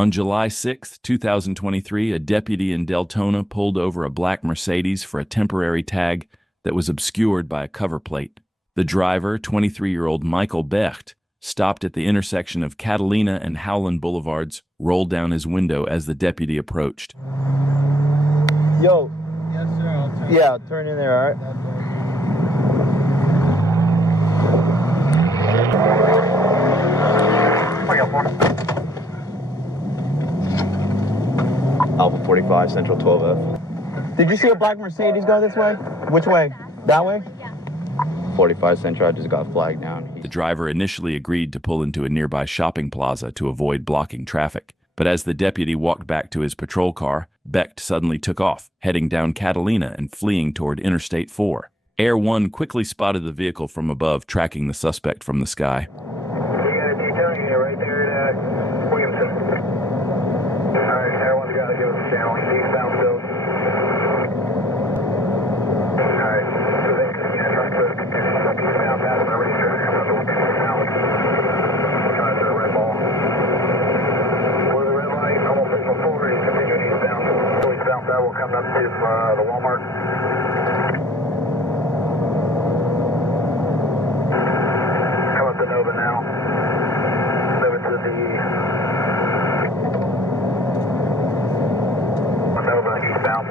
On July 6, 2023, a deputy in Deltona pulled over a black Mercedes for a temporary tag that was obscured by a cover plate. The driver, 23-year-old Michael Becht, stopped at the intersection of Catalina and Howland Boulevards, rolled down his window as the deputy approached. Yo. Yes, sir. I'll turn. Yeah, turn in there, all right? Alpha 45, Central 12F. Did you see a black Mercedes go this way? Which way? That way? Yeah. 45 Central, I just got flagged down. The driver initially agreed to pull into a nearby shopping plaza to avoid blocking traffic. But as the deputy walked back to his patrol car, Becht suddenly took off, heading down Catalina and fleeing toward Interstate 4. Air 1 quickly spotted the vehicle from above, tracking the suspect from the sky. We got a detail unit right there at Williamson. All right, Air 1's got to give us a channel. Eastbound still. All right, so they can try to eastbound past the racetrack. I'm going to look at it now. Trying to red ball. Where the red light, almost signal forward, he's continuing eastbound. Eastbound side will come up to the Walmart. Come up to Nova now. Nova to the Nova eastbound.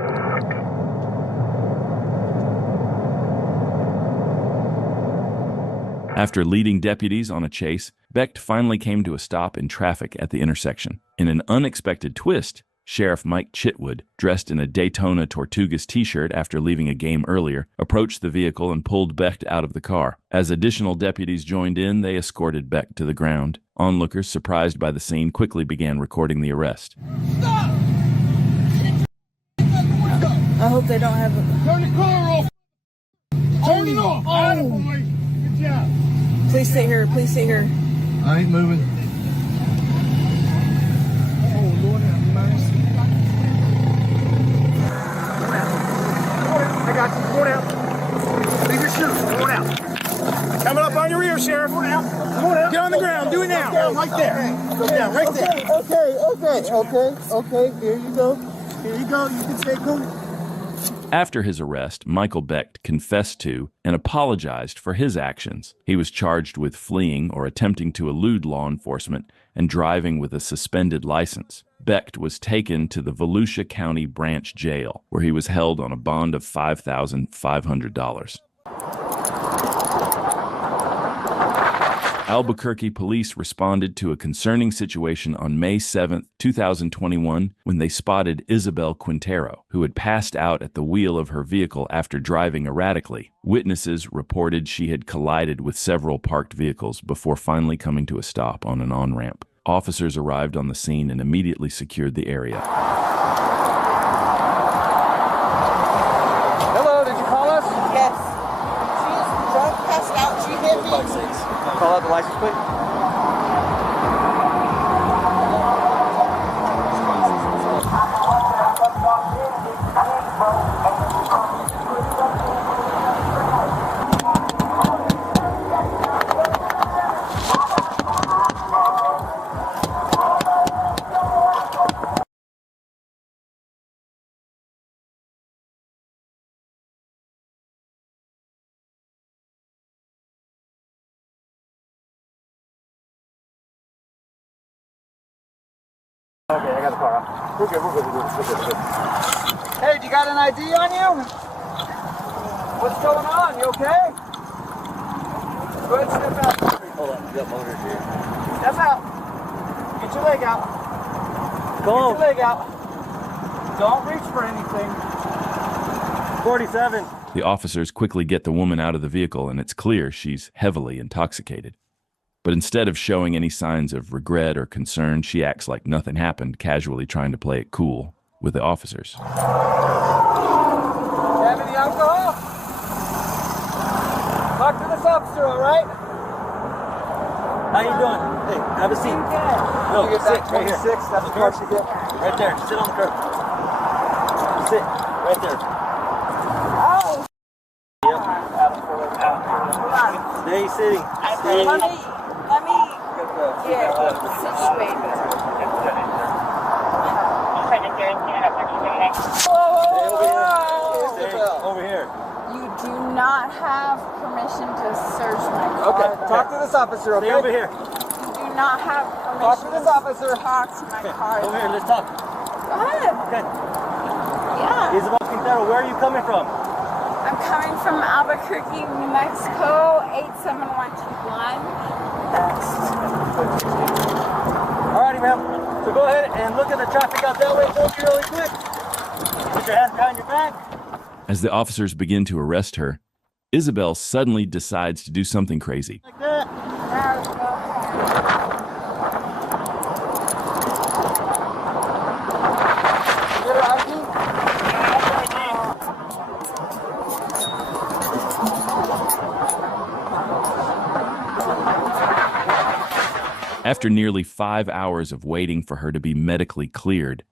After leading deputies on a chase, Becht finally came to a stop in traffic at the intersection. In an unexpected twist, Sheriff Mike Chitwood, dressed in a Daytona Tortugas t-shirt after leaving a game earlier, approached the vehicle and pulled Becht out of the car. As additional deputies joined in, they escorted Becht to the ground. Onlookers, surprised by the scene, quickly began recording the arrest. Stop! I hope they don't have a... Turn the car off! Turn it off! Oh. Good job. Please sit here. Please sit here. I ain't moving. Oh, Lord have mercy. I got you. Pull it out. Leave your shoes. Pull it out. Coming up on your rear, Sheriff. Pull it out. Come on out. Get on the ground. Do it now. Down, right there. Go down, right there. Okay. Here you go. Here you go. You can stay cool. After his arrest, Michael Becht confessed to and apologized for his actions. He was charged with fleeing or attempting to elude law enforcement and driving with a suspended license. Becht was taken to the Volusia County Branch Jail, where he was held on a bond of $5,500. Albuquerque police responded to a concerning situation on May 7, 2021, when they spotted Isabel Quintero, who had passed out at the wheel of her vehicle after driving erratically. Witnesses reported she had collided with several parked vehicles before finally coming to a stop on an on-ramp. Officers arrived on the scene and immediately secured the area. Hello, did you call us? Yes. She's drunk, passed out. She hit me. Call out the license plate. Okay, I got the car off. We're good. Hey, do you got an ID on you? What's going on? You okay? Go ahead, step out. Hold on, you got motors here. Step out. Get your leg out. Go on. Get your leg out. Don't reach for anything. 47. The officers quickly get the woman out of the vehicle, and it's clear she's heavily intoxicated. But instead of showing any signs of regret or concern, she acts like nothing happened, casually trying to play it cool with the officers. Have any alcohol? Talk to this officer, all right? How you doing? Hey, have a seat. No, You get sit that right here. 26, that's the car she get. Right there. Sit on the curb. Sit right there. Oh. Yep. Stay sitting. Stay. Let me get situated. talk to this officer, okay? Stay over here. You do not have permission Talk to this officer. to talk to my car. Over here, let's talk. Go ahead. Okay. Yeah. Isabel Quintero, where are you coming from? I'm coming from Albuquerque, New Mexico, 87121. Alrighty, ma'am. So go ahead and look at the traffic out that way. Go really quick. Put your hands behind your back. As the officers begin to arrest her, Isabel suddenly decides to do something crazy. Like that. Now go ahead. Get her ID. After nearly 5 hours of waiting for her to be medically cleared,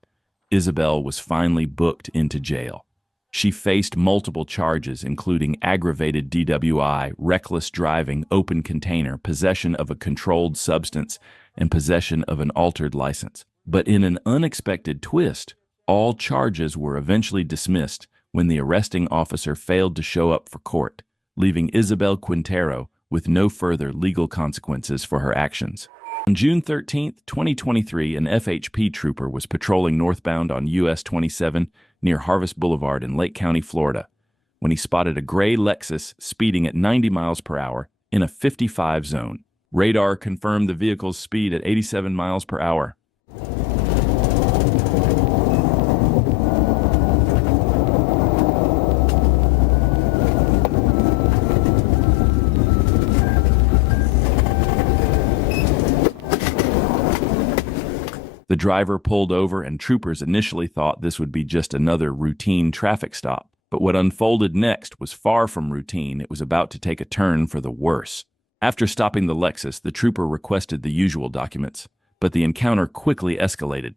Isabel was finally booked into jail. She faced multiple charges, including aggravated DWI, reckless driving, open container, possession of a controlled substance, and possession of an altered license. But in an unexpected twist, all charges were eventually dismissed when the arresting officer failed to show up for court, leaving Isabel Quintero with no further legal consequences for her actions. On June 13, 2023, an FHP trooper was patrolling northbound on US 27 near Harvest Boulevard in Lake County, Florida, when he spotted a gray Lexus speeding at 90 miles per hour in a 55 zone. Radar confirmed the vehicle's speed at 87 miles per hour. The driver pulled over, and troopers initially thought this would be just another routine traffic stop. But what unfolded next was far from routine. It was about to take a turn for the worse. After stopping the Lexus, the trooper requested the usual documents, but the encounter quickly escalated.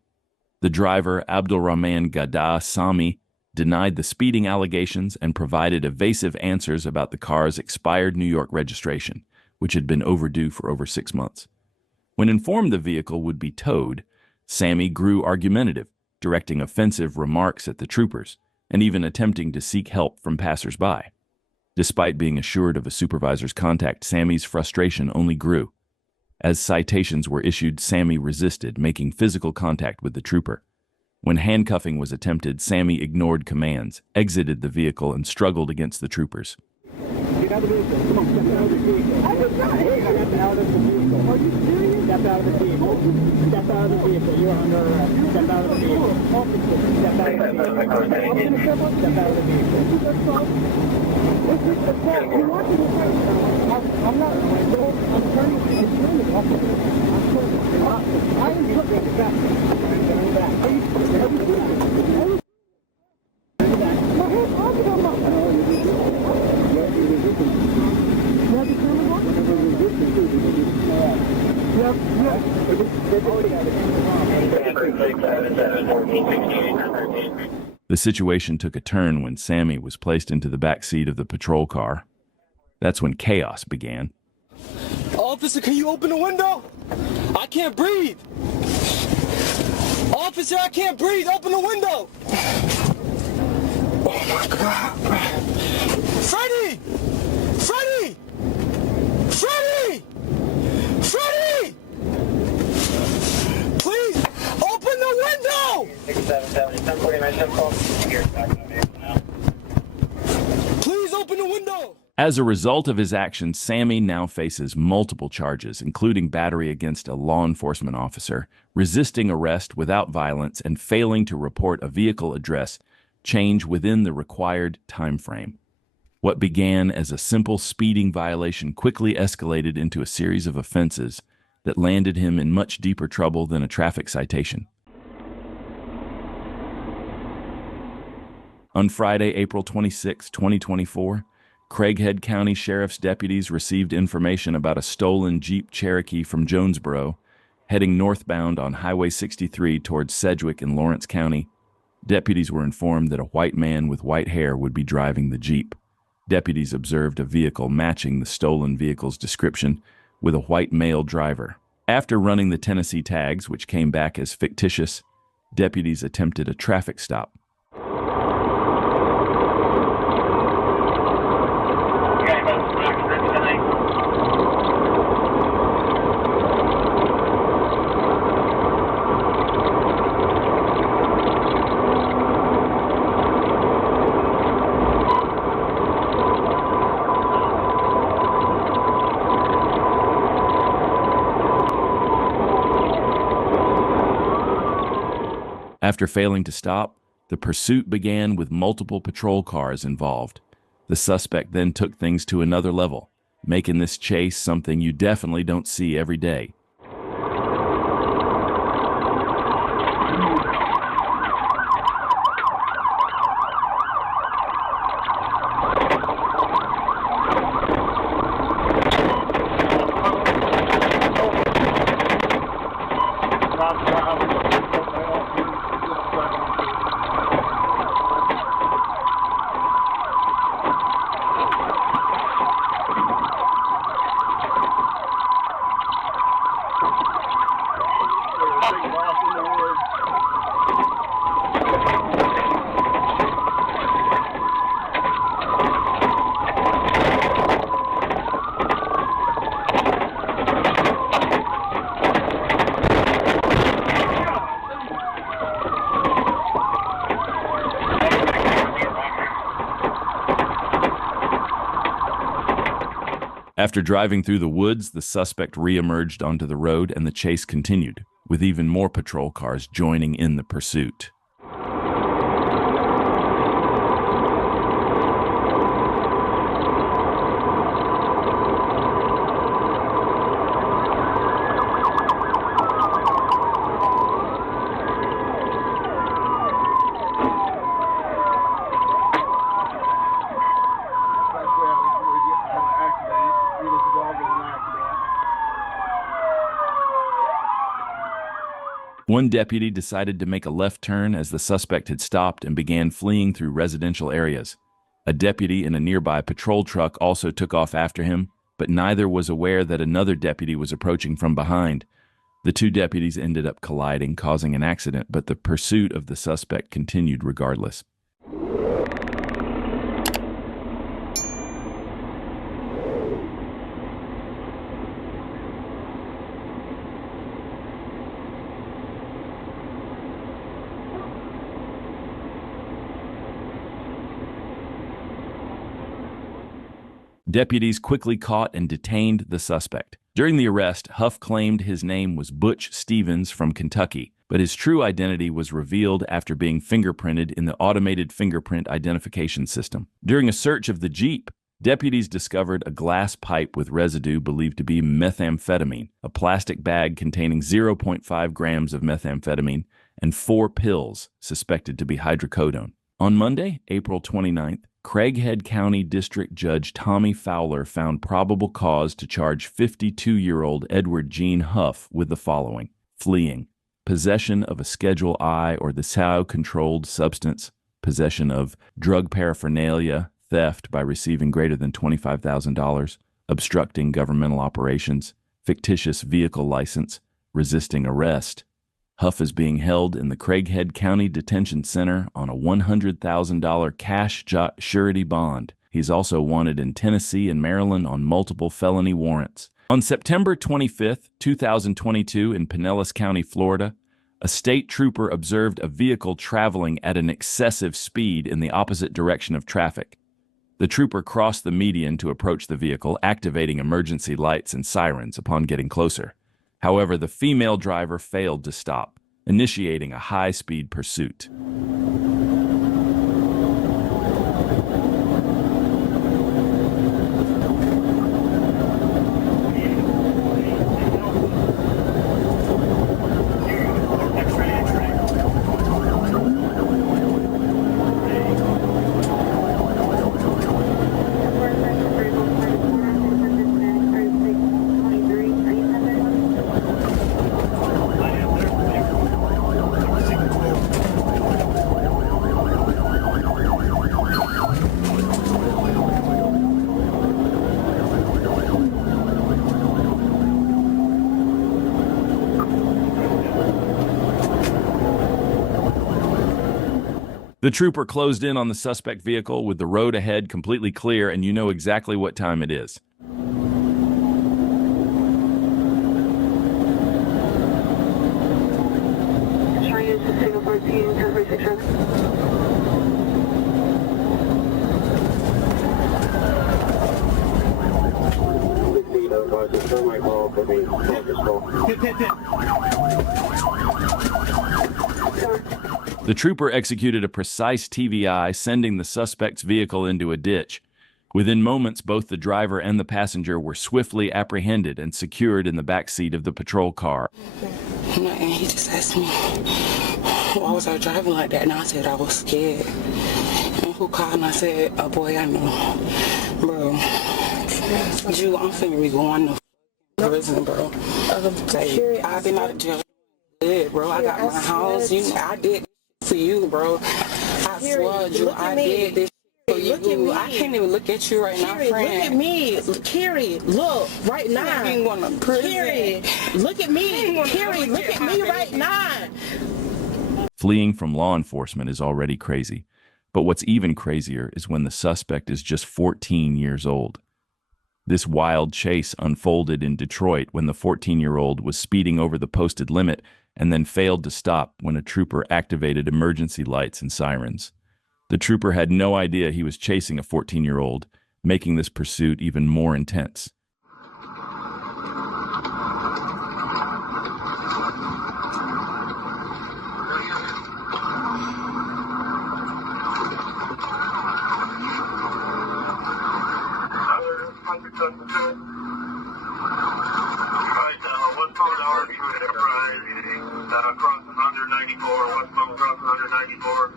The driver, Abdulrahman Gaddah Sami, denied the speeding allegations and provided evasive answers about the car's expired New York registration, which had been overdue for over 6 months. When informed the vehicle would be towed, Sammy grew argumentative, directing offensive remarks at the troopers, and even attempting to seek help from passersby. Despite being assured of a supervisor's contact, Sammy's frustration only grew. As citations were issued, Sammy resisted, making physical contact with the trooper. When handcuffing was attempted, Sammy ignored commands, exited the vehicle, and struggled against the troopers. Get out of the vehicle. Come on, step out of the vehicle. I did not hit you. Step out of the vehicle. Are you serious? Step out of the vehicle. Step out of the vehicle. You are under arrest. Step out of the vehicle. Step out of the vehicle. Step out of the vehicle. This is the fault. You want to I'm not. I'm turning. I am putting it back. I'm turning back. My hands off of them. The situation took a turn when Sammy was placed into the back seat of the patrol car. That's when chaos began. Officer, can you open the window? I can't breathe. Officer, I can't breathe. Open the window. Oh my God. Freddie! Freddie! Freddie! Freddie! Please, open the window! 1049, Please open the window! As a result of his actions, Sammy now faces multiple charges, including battery against a law enforcement officer, resisting arrest without violence, and failing to report a vehicle address change within the required time frame. What began as a simple speeding violation quickly escalated into a series of offenses that landed him in much deeper trouble than a traffic citation. On Friday, April 26, 2024, Craighead County Sheriff's deputies received information about a stolen Jeep Cherokee from Jonesboro, heading northbound on Highway 63 towards Sedgwick in Lawrence County. Deputies were informed that a white man with white hair would be driving the Jeep. Deputies observed a vehicle matching the stolen vehicle's description with a white male driver. After running the Tennessee tags, which came back as fictitious, deputies attempted a traffic stop. After failing to stop, the pursuit began with multiple patrol cars involved. The suspect then took things to another level, making this chase something you definitely don't see every day. After driving through the woods, the suspect re-emerged onto the road and the chase continued, with even more patrol cars joining in the pursuit. One deputy decided to make a left turn as the suspect had stopped and began fleeing through residential areas. A deputy in a nearby patrol truck also took off after him, but neither was aware that another deputy was approaching from behind. The two deputies ended up colliding, causing an accident, but the pursuit of the suspect continued regardless. Deputies quickly caught and detained the suspect. During the arrest, Huff claimed his name was Butch Stevens from Kentucky, but his true identity was revealed after being fingerprinted in the automated fingerprint identification system. During a search of the Jeep, deputies discovered a glass pipe with residue believed to be methamphetamine, a plastic bag containing 0.5 grams of methamphetamine, and 4 pills suspected to be hydrocodone. On Monday, April 29th, Craighead County District Judge Tommy Fowler found probable cause to charge 52-year-old Edward Gene Huff with the following: fleeing, possession of a Schedule I or the Tau-controlled substance, possession of drug paraphernalia, theft by receiving greater than $25,000, obstructing governmental operations, fictitious vehicle license, resisting arrest. Huff is being held in the Craighead County Detention Center on a $100,000 cash surety bond. He's also wanted in Tennessee and Maryland on multiple felony warrants. On September 25, 2022, in Pinellas County, Florida, a state trooper observed a vehicle traveling at an excessive speed in the opposite direction of traffic. The trooper crossed the median to approach the vehicle, activating emergency lights and sirens upon getting closer. However, the female driver failed to stop, initiating a high-speed pursuit. The trooper closed in on the suspect vehicle with the road ahead completely clear, and you know exactly what time it is. The trooper executed a precise TVI, sending the suspect's vehicle into a ditch. Within moments, both the driver and the passenger were swiftly apprehended and secured in the back seat of the patrol car. And he just asked me, why was I driving like that? And I said I was scared. And who called? And I said, a boy I know. Bro, Jew, I'm finna be going to prison, bro. I've been out of jail. Good, bro. I got my house. I did for you, bro. I swear, Jew, I did this for you. Look at me. I can't even look at you right now, friend. Look at me. Carrie, look, right now. You ain't going to prison. Carrie, look at me. Carrie, look at me right now. Fleeing from law enforcement is already crazy. But what's even crazier is when the suspect is just 14 years old. This wild chase unfolded in Detroit when the 14-year-old was speeding over the posted limit and then failed to stop when a trooper activated emergency lights and sirens. The trooper had no idea he was chasing a 14-year-old, making this pursuit even more intense. Crossing 194, westbound crossing 194.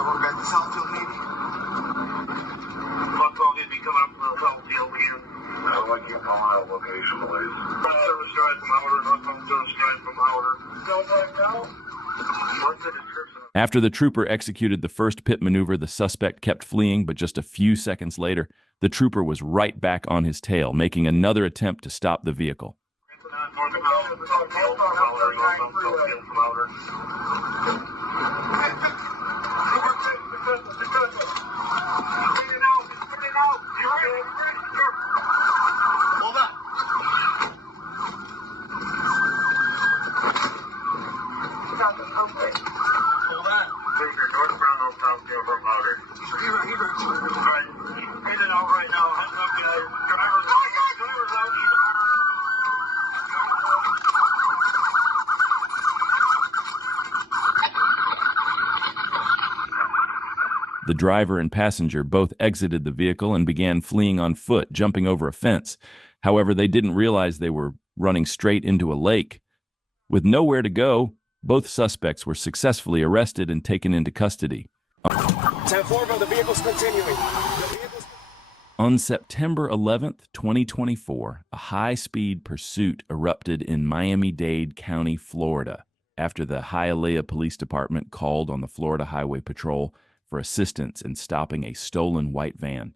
We're back to Southfield, maybe? 112 hit me coming up from the Southfield again. I'd like you to call out location, please. Service drive from Howard, northbound service drive from Howard. Go back now. After the trooper executed the first pit maneuver, the suspect kept fleeing, but just a few seconds later, the trooper was right back on his tail, making another attempt to stop the vehicle. The driver and passenger both exited the vehicle and began fleeing on foot, jumping over a fence. However, they didn't realize they were running straight into a lake. With nowhere to go, both suspects were successfully arrested and taken into custody. 10-4, the vehicle's continuing. On September 11th, 2024, a high-speed pursuit erupted in Miami-Dade County, Florida, after the Hialeah Police Department called on the Florida Highway Patrol for assistance in stopping a stolen white van.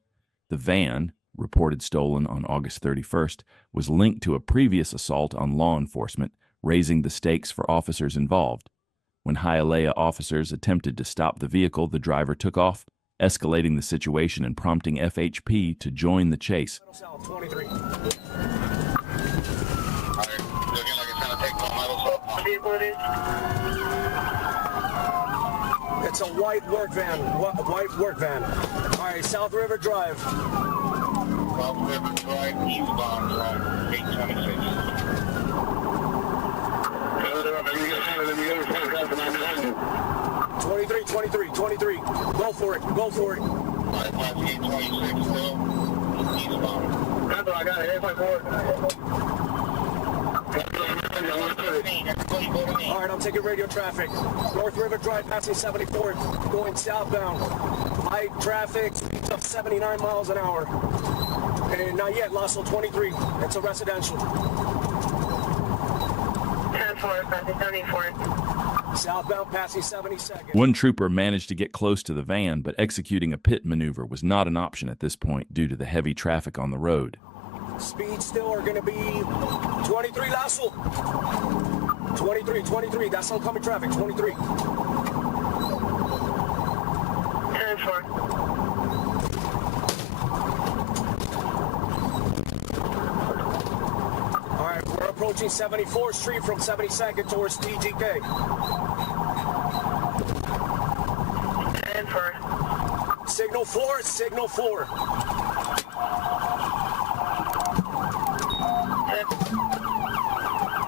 The van, reported stolen on August 31st, was linked to a previous assault on law enforcement, raising the stakes for officers involved. When Hialeah officers attempted to stop the vehicle, the driver took off, escalating the situation and prompting FHP to join the chase. 23. It's a white work van. White work van. All right, South River Drive. South River Drive, eastbound drive, 826. 23. Go for it. 826 still, eastbound. I got it, 854. All right, I'm taking radio traffic. North River Drive, passing 74, going southbound. Light traffic, speeds up 79 miles an hour. And not yet, Lasso 23. It's a residential. 10-4, passing 74. Southbound, passing 72nd. One trooper managed to get close to the van, but executing a pit maneuver was not an option at this point due to the heavy traffic on the road. Speeds still are going to be 23, Lasso. 23. That's oncoming traffic, 23. 10-4. All right, we're approaching 74th Street from 72nd towards TGK. 10-4. Signal 4, signal 4.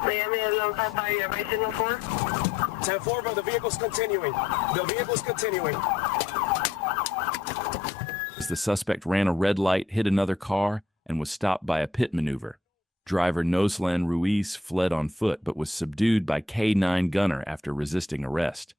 Miami is on Papaya, right, signal 4? 10-4, but the vehicle's continuing. The vehicle's continuing. As the suspect ran a red light, hit another car, and was stopped by a pit maneuver. Driver Noslan Ruiz fled on foot but was subdued by K-9 gunner after resisting arrest.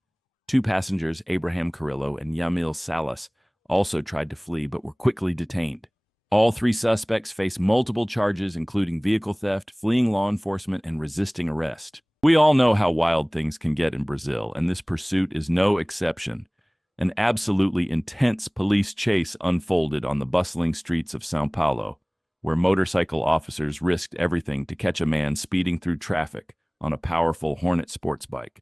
2 passengers, Abraham Carrillo and Yamil Salas, also tried to flee but were quickly detained. All 3 suspects face multiple charges including vehicle theft, fleeing law enforcement, and resisting arrest. We all know how wild things can get in Brazil, and this pursuit is no exception. An absolutely intense police chase unfolded on the bustling streets of São Paulo, where motorcycle officers risked everything to catch a man speeding through traffic on a powerful Hornet sports bike.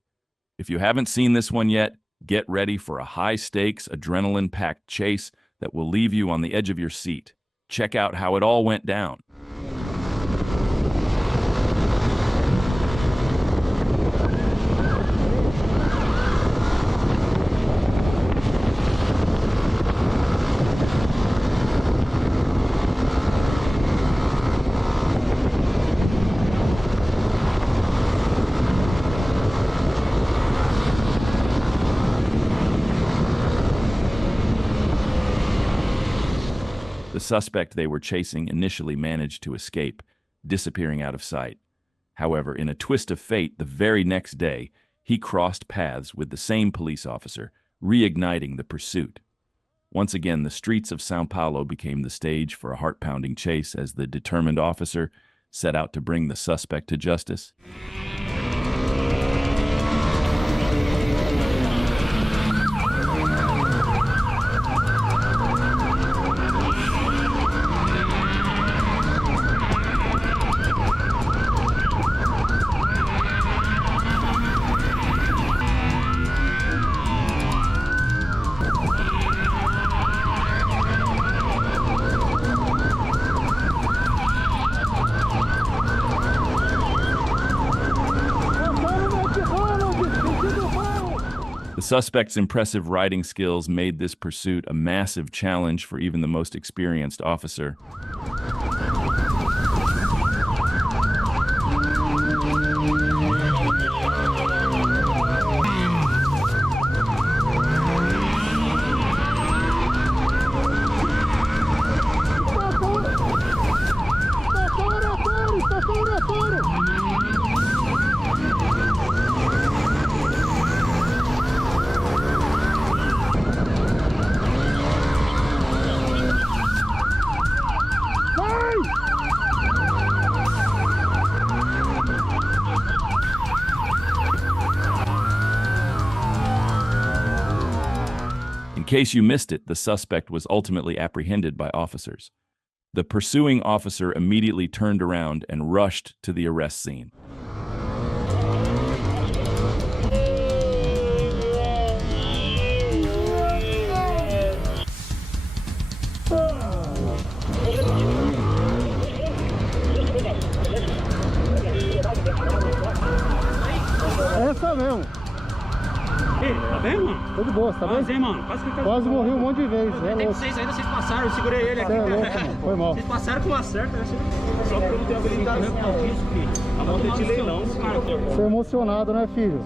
If you haven't seen this one yet, get ready for a high-stakes, adrenaline-packed chase that will leave you on the edge of your seat. Check out how it all went down. The suspect they were chasing initially managed to escape, disappearing out of sight. However, in a twist of fate, the very next day, he crossed paths with the same police officer, reigniting the pursuit. Once again, the streets of São Paulo became the stage for a heart-pounding chase as the determined officer set out to bring the suspect to justice. The suspect's impressive riding skills made this pursuit a massive challenge for even the most experienced officer. In case you missed it, the suspect was ultimately apprehended by officers. The pursuing officer immediately turned around and rushed to the arrest scene. Essa mesmo. Tá bem, mano? Tô de boa, tá bem? Mano, Quase morri um monte de vezes. É tem louco. vocês ainda, vocês passaram, eu segurei ele aqui. É louco, mano. Foi mal. Vocês passaram com uma certa, né? Só que eu não tenho habilidade disso, filho. A moto é de leilão, cara. Você é emocionado, né, filho?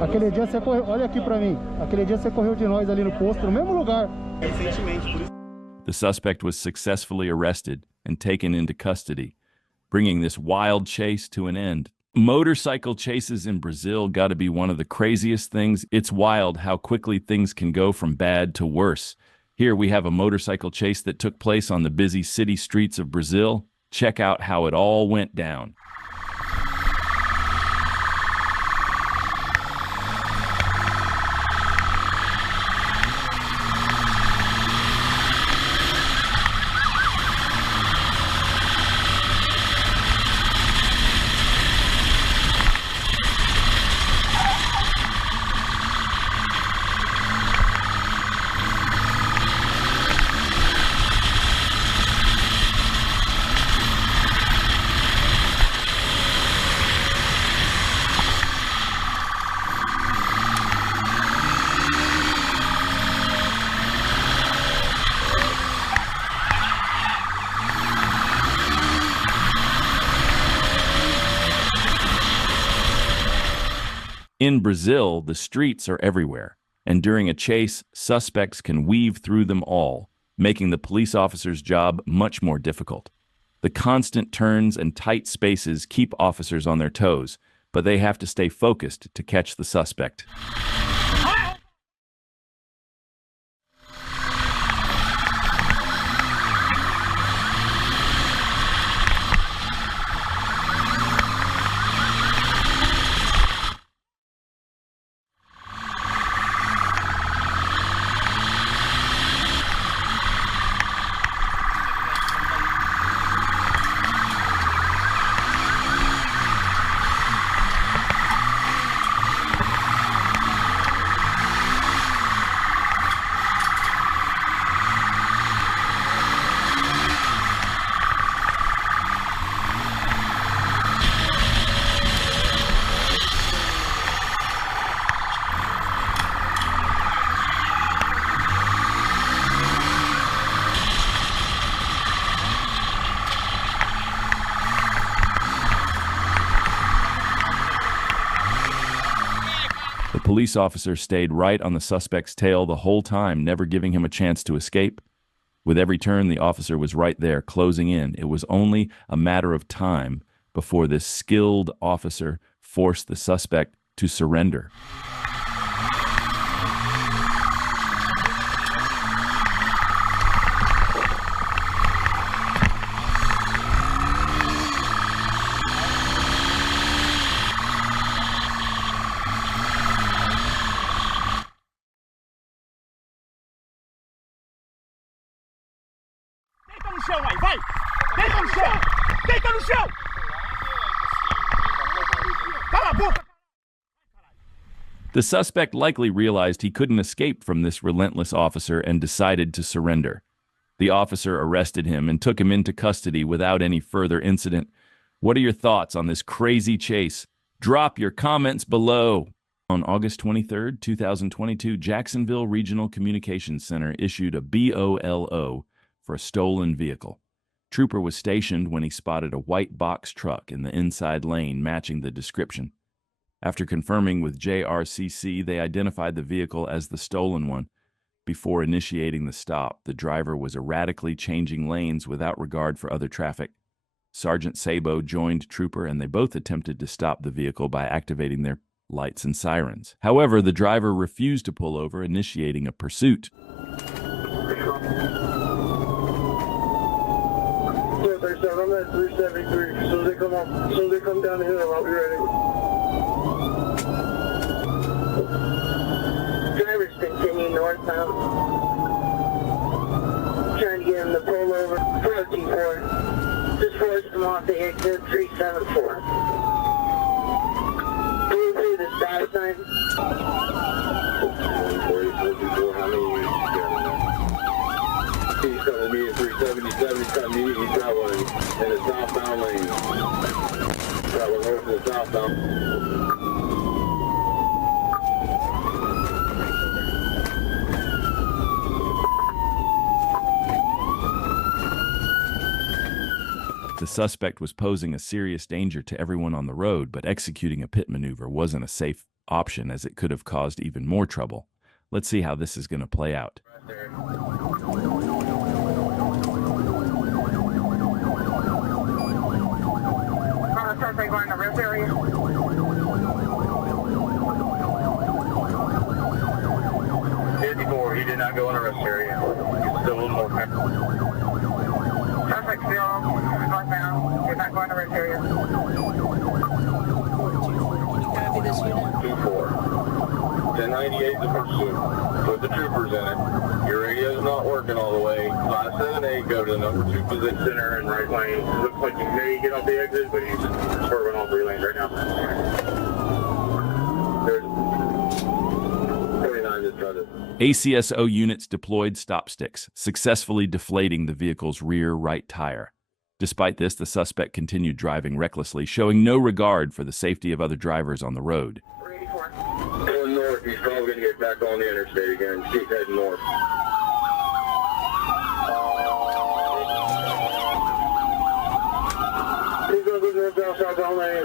Aquele dia você correu, olha aqui pra mim. Aquele dia você correu de nós ali no posto, no mesmo lugar. Recentemente, por isso. The suspect was successfully arrested and taken into custody, bringing this wild chase to an end. Motorcycle chases in Brazil got to be one of the craziest things. It's wild how quickly things can go from bad to worse. Here we have a motorcycle chase that took place on the busy city streets of Brazil. Check out how it all went down. In Brazil, the streets are everywhere, and during a chase, suspects can weave through them all, making the police officer's job much more difficult. The constant turns and tight spaces keep officers on their toes, but they have to stay focused to catch the suspect. The police officer stayed right on the suspect's tail the whole time, never giving him a chance to escape. With every turn, the officer was right there, closing in. It was only a matter of time before this skilled officer forced the suspect to surrender. Deita no chão aí, vai! Deita no chão! Deita no chão! Cala a boca! The suspect likely realized he couldn't escape from this relentless officer and decided to surrender. The officer arrested him and took him into custody without any further incident. What are your thoughts on this crazy chase? Drop your comments below. On August 23, 2022, Jacksonville Regional Communications Center issued a BOLO for a stolen vehicle. Trooper was stationed when he spotted a white box truck in the inside lane matching the description. After confirming with JRCC, they identified the vehicle as the stolen one. Before initiating the stop, the driver was erratically changing lanes without regard for other traffic. Sergeant Sabo joined Trooper, and they both attempted to stop the vehicle by activating their lights and sirens. However, the driver refused to pull over, initiating a pursuit. I'm at 373. So they come down the hill, I'll be ready. Driver's continuing northbound. Trying to get him to pull over. 404. Just forced him off the exit 374. Pull through the stop sign. 444, how many units you got? He's coming to me at 377, he's coming to me, he's traveling in the southbound lane. Traveling north to the southbound. The suspect was posing a serious danger to everyone on the road, but executing a pit maneuver wasn't a safe option as it could have caused even more trouble. Let's see how this is going to play out. Suspect going to rest area. 54, he did not go in the rest area. He's still a little more. Suspect still northbound. He's not going to rest area. Copy this unit. 2-4. 1098 the pursuit. Put the troopers in it. Your radio's not working all the way. Class 7A, go to the number 2 position center and right lane. Looks like you may get off the exit, but he's swerving all 3 lanes right now. There's 49 just tried to... ACSO units deployed stop sticks, successfully deflating the vehicle's rear right tire. Despite this, the suspect continued driving recklessly, showing no regard for the safety of other drivers on the road. 84. Going north, he's probably going to get back on the interstate again. Keep heading north. He's going to go northbound, southbound lane.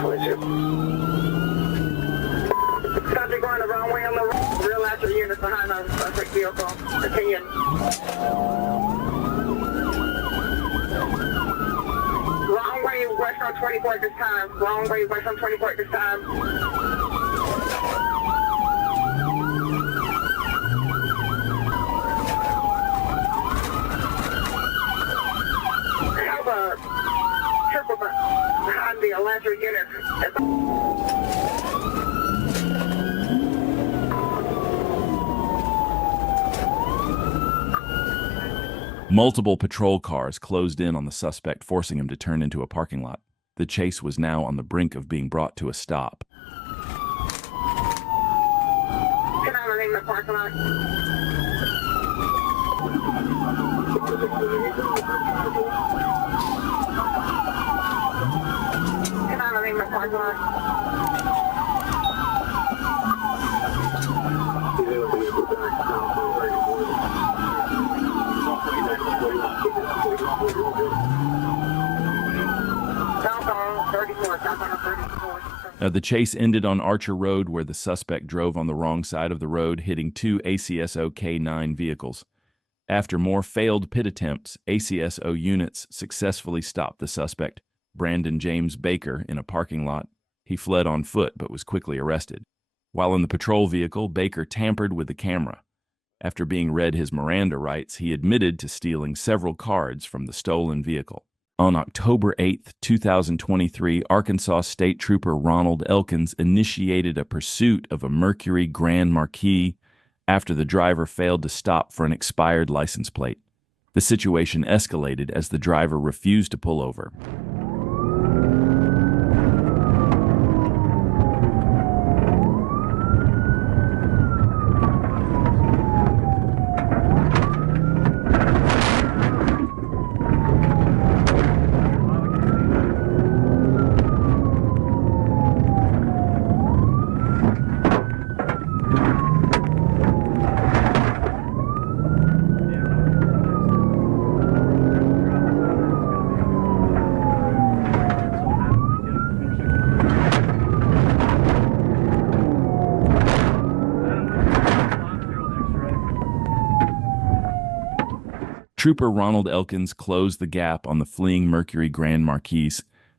22. the units behind us, suspect vehicle. Continue. Long way west on 24 at this time. Long way west on 24 at this time. I have a triple behind the Elantra unit. Multiple patrol cars closed in on the suspect, forcing him to turn into a parking lot. The chase was now on the brink of being brought to a stop. Can I remain in the parking lot? Can I remain in the parking lot? Southbound 34, southbound 34. The chase ended on Archer Road, where the suspect drove on the wrong side of the road, hitting two ACSO K9 vehicles. After more failed pit attempts, ACSO units successfully stopped the suspect, Brandon James Baker, in a parking lot. He fled on foot but was quickly arrested. While in the patrol vehicle, Baker tampered with the camera. After being read his Miranda rights, he admitted to stealing several cards from the stolen vehicle. On October 8, 2023, Arkansas State Trooper Ronald Elkins initiated a pursuit of a Mercury Grand Marquis after the driver failed to stop for an expired license plate. The situation escalated as the driver refused to pull over. Trooper Ronald Elkins closed the gap on the fleeing Mercury Grand Marquis,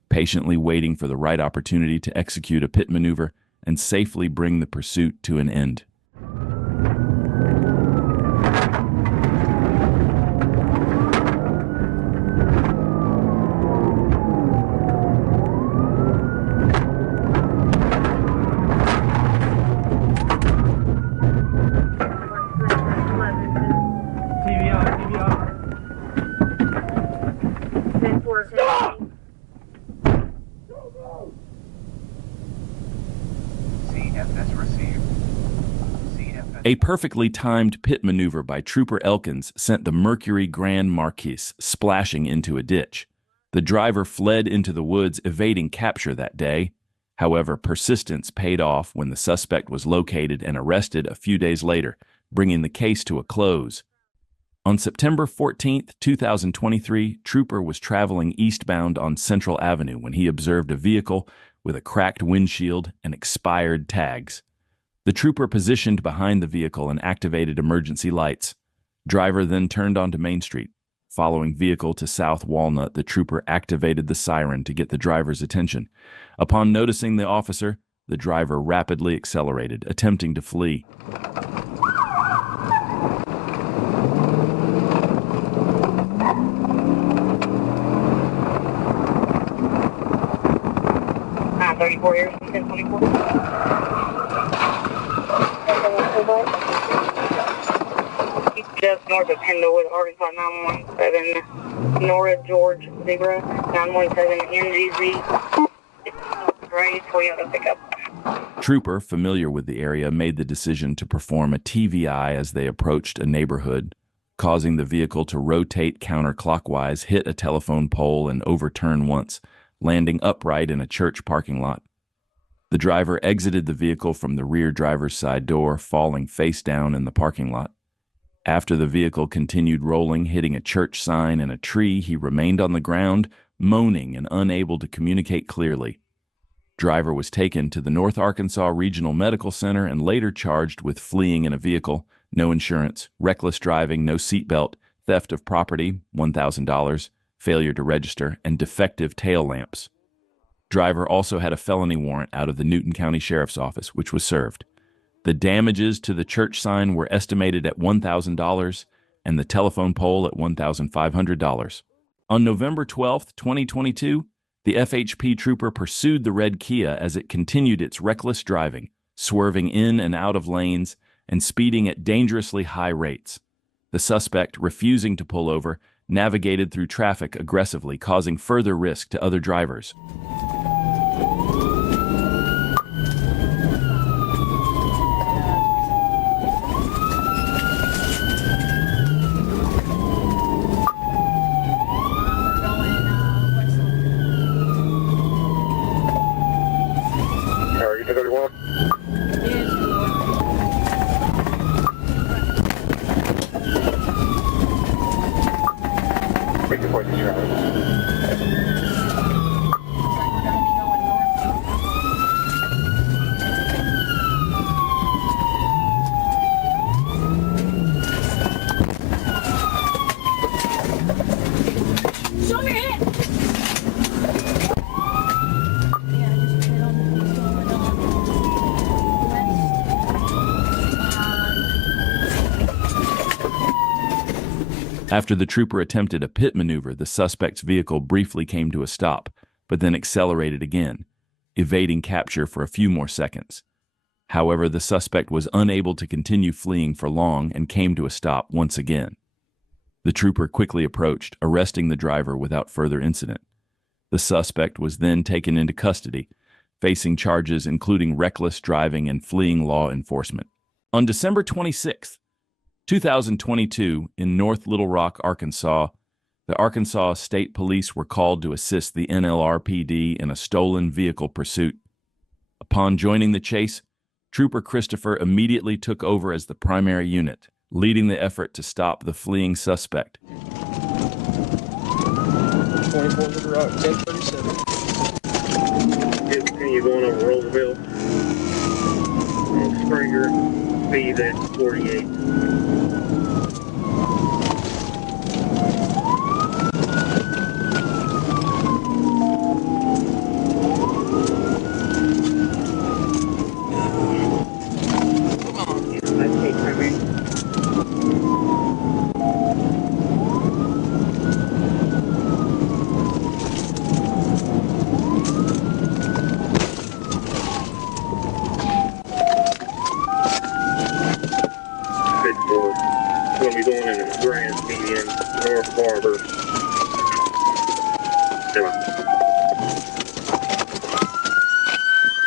patiently waiting for the right opportunity to execute a pit maneuver and safely bring the pursuit to an end. A perfectly timed pit maneuver by Trooper Elkins sent the Mercury Grand Marquis splashing into a ditch. The driver fled into the woods, evading capture that day. However, persistence paid off when the suspect was located and arrested a few days later, bringing the case to a close. On September 14, 2023, Trooper was traveling eastbound on Central Avenue when he observed a vehicle with a cracked windshield and expired tags. The trooper positioned behind the vehicle and activated emergency lights. Driver then turned onto Main Street. Following vehicle to South Walnut, the trooper activated the siren to get the driver's attention. Upon noticing the officer, the driver rapidly accelerated, attempting to flee. Ah, 34 years, 1024. Just north of Pendlewood, Arkansas 917, Nora George Zebra 917 NGZ. Ready Toyota pickup. Trooper, familiar with the area, made the decision to perform a TVI as they approached a neighborhood, causing the vehicle to rotate counterclockwise, hit a telephone pole, and overturn once, landing upright in a church parking lot. The driver exited the vehicle from the rear driver's side door, falling face down in the parking lot. After the vehicle continued rolling, hitting a church sign and a tree, he remained on the ground, moaning and unable to communicate clearly. Driver was taken to the North Arkansas Regional Medical Center and later charged with fleeing in a vehicle, no insurance, reckless driving, no seatbelt, theft of property, $1,000, failure to register, and defective tail lamps. Driver also had a felony warrant out of the Newton County Sheriff's Office, which was served. The damages to the church sign were estimated at $1,000 and the telephone pole at $1,500. On November 12, 2022, the FHP trooper pursued the red Kia as it continued its reckless driving, swerving in and out of lanes and speeding at dangerously high rates. The suspect, refusing to pull over, navigated through traffic aggressively, causing further risk to other drivers. After the trooper attempted a pit maneuver, the suspect's vehicle briefly came to a stop, but then accelerated again, evading capture for a few more seconds. However, the suspect was unable to continue fleeing for long and came to a stop once again. The trooper quickly approached, arresting the driver without further incident. The suspect was then taken into custody, facing charges including reckless driving and fleeing law enforcement. On December 26, 2022, in North Little Rock, Arkansas, the Arkansas State Police were called to assist the NLRPD in a stolen vehicle pursuit. Upon joining the chase, Trooper Christopher immediately took over as the primary unit, leading the effort to stop the fleeing suspect. 24 Little Rock, 1037. Continue going over Roosevelt. Springer, speed at 48. We're going to be going in the Grand Median, North Barber.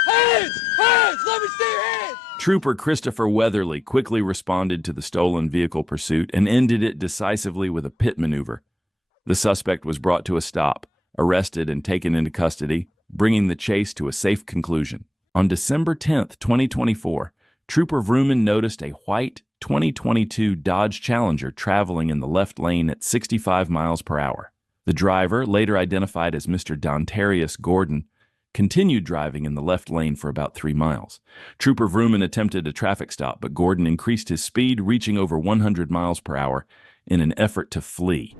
Hands! Hands! Let me see your hands! Trooper Christopher Weatherly quickly responded to the stolen vehicle pursuit and ended it decisively with a pit maneuver. The suspect was brought to a stop, arrested and taken into custody, bringing the chase to a safe conclusion. On December 10, 2024, Trooper Vrooman noticed a white 2022 Dodge Challenger traveling in the left lane at 65 miles per hour. The driver, later identified as Mr. Dontarius Gordon, continued driving in the left lane for about 3 miles. Trooper Vrooman attempted a traffic stop, but Gordon increased his speed, reaching over 100 miles per hour in an effort to flee.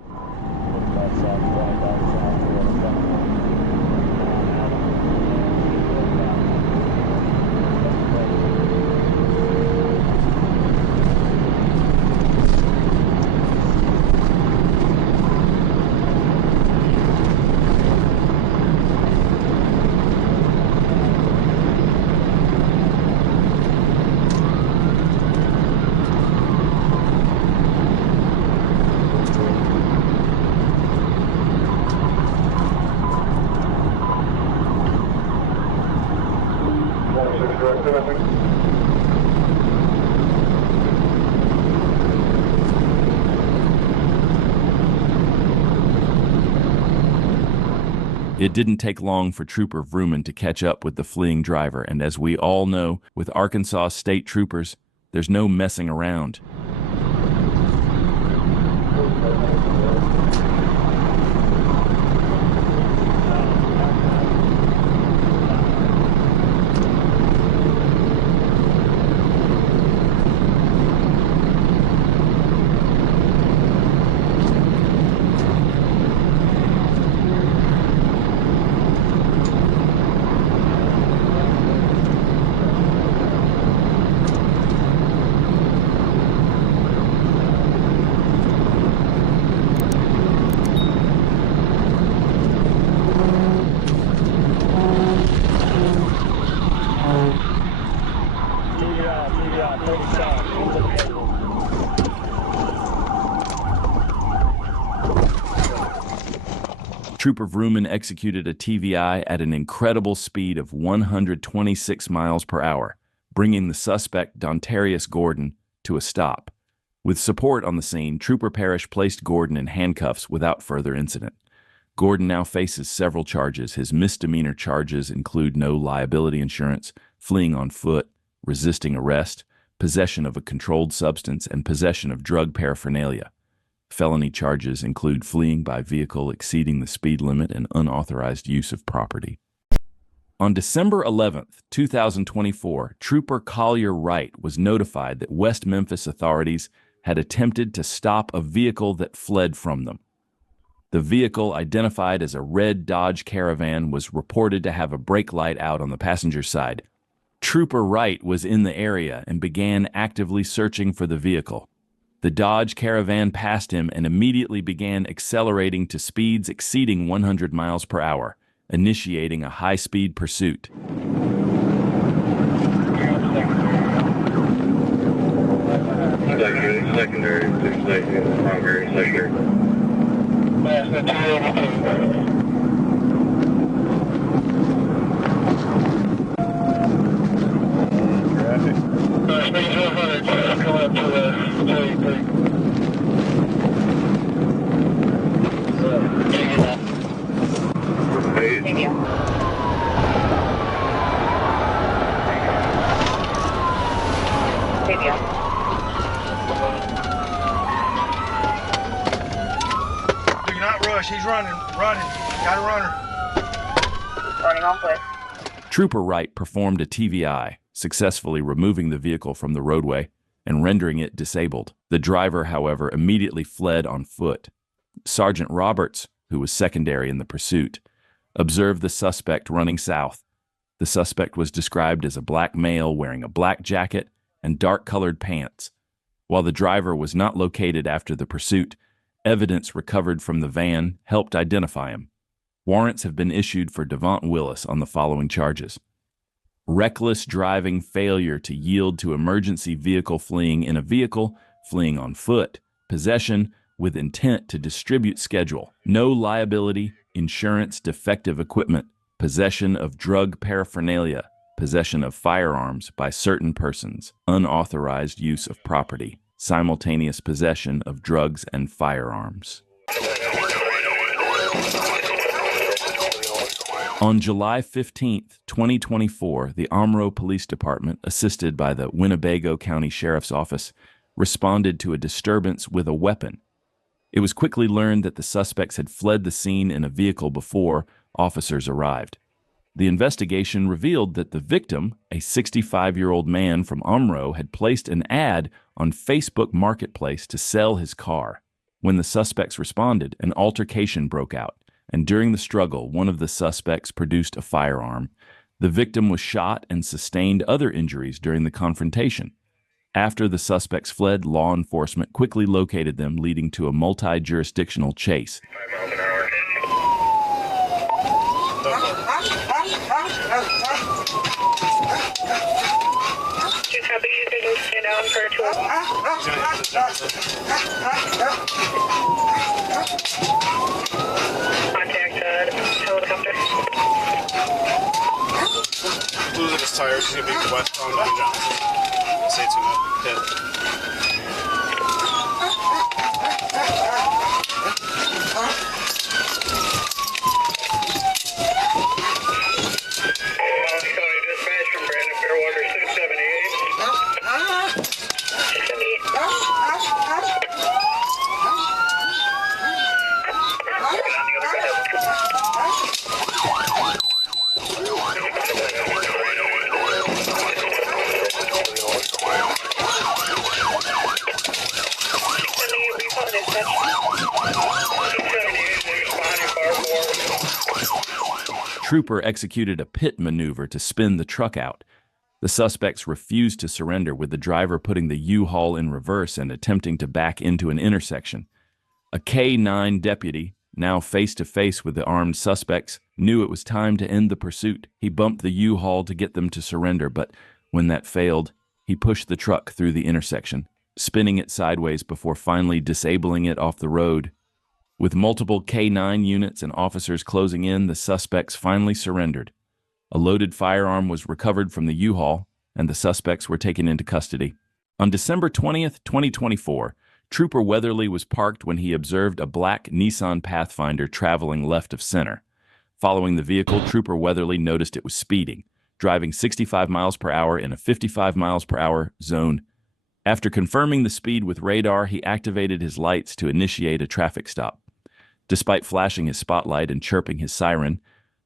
It didn't take long for Trooper Vrooman to catch up with the fleeing driver, and as we all know, with Arkansas State Troopers, there's no messing around. Trooper Vrooman executed a TVI at an incredible speed of 126 miles per hour, bringing the suspect, Dontarius Gordon, to a stop. With support on the scene, Trooper Parrish placed Gordon in handcuffs without further incident. Gordon now faces several charges. His misdemeanor charges include no liability insurance, fleeing on foot, resisting arrest, possession of a controlled substance, and possession of drug paraphernalia. Felony charges include fleeing by vehicle exceeding the speed limit and unauthorized use of property. On December 11, 2024, Trooper Collier Wright was notified that West Memphis authorities had attempted to stop a vehicle that fled from them. The vehicle, identified as a red Dodge Caravan, was reported to have a brake light out on the passenger side. Trooper Wright was in the area and began actively searching for the vehicle. The Dodge Caravan passed him and immediately began accelerating to speeds exceeding 100 miles per hour, initiating a high-speed pursuit. Secondary, primary, secondary. Do not rush. He's running. Got a runner. Running on foot. Trooper Wright performed a TVI, successfully removing the vehicle from the roadway and rendering it disabled. The driver, however, immediately fled on foot. Sergeant Roberts, who was secondary in the pursuit, observed the suspect running south. The suspect was described as a black male wearing a black jacket and dark-colored pants. While the driver was not located after the pursuit, evidence recovered from the van helped identify him. Warrants have been issued for Devont Willis on the following charges: reckless driving, failure to yield to emergency vehicle fleeing in a vehicle, fleeing on foot, possession with intent to distribute schedule, no liability, insurance, defective equipment, possession of drug paraphernalia, possession of firearms by certain persons, unauthorized use of property, simultaneous possession of drugs and firearms. On July 15, 2024, the Omro Police Department, assisted by the Winnebago County Sheriff's Office, responded to a disturbance with a weapon. It was quickly learned that the suspects had fled the scene in a vehicle before officers arrived. The investigation revealed that the victim, a 65-year-old man from Omro, had placed an ad on Facebook Marketplace to sell his car. When the suspects responded, an altercation broke out, and during the struggle, one of the suspects produced a firearm. The victim was shot and sustained other injuries during the confrontation. After the suspects fled, law enforcement quickly located them, leading to a multi-jurisdictional chase. 5 miles an hour. Stand down for a tour. Contact helicopter. Losing his tires, he's gonna be westbound on Johnson. Say it's gonna hit. Trooper executed a pit maneuver to spin the truck out. The suspects refused to surrender, with the driver putting the U-Haul in reverse and attempting to back into an intersection. A K-9 deputy, now face-to-face with the armed suspects, knew it was time to end the pursuit. He bumped the U-Haul to get them to surrender, but when that failed, he he pushed the truck through the intersection, spinning it sideways before finally disabling it off the road. With multiple K-9 units and officers closing in, the suspects finally surrendered. A loaded firearm was recovered from the U-Haul, and the suspects were taken into custody. On December 20th, 2024, Trooper Weatherly was parked when he observed a black Nissan Pathfinder traveling left of center. Following the vehicle, Trooper Weatherly noticed it was speeding, driving 65 miles per hour in a 55 miles per hour zone. After confirming the speed with radar, he activated his lights to initiate a traffic stop. Despite flashing his spotlight and chirping his siren,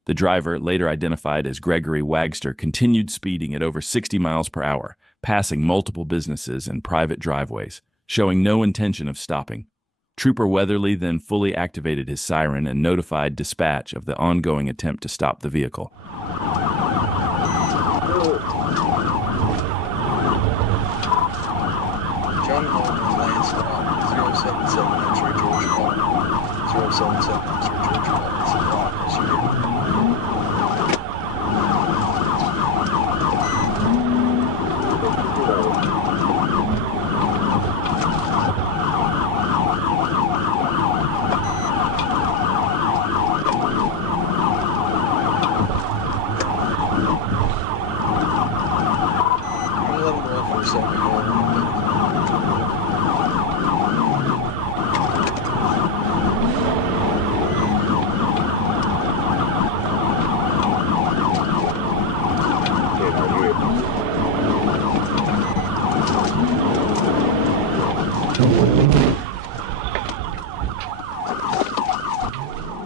the driver, later identified as Gregory Wagster, continued speeding at over 60 miles per hour, passing multiple businesses and private driveways, showing no intention of stopping. Trooper Weatherly then fully activated his siren and notified dispatch of the ongoing attempt to stop the vehicle. Johnny Martin, Lance Scott, 077 X-ray Georgia Call, 077 X-ray Georgia Call.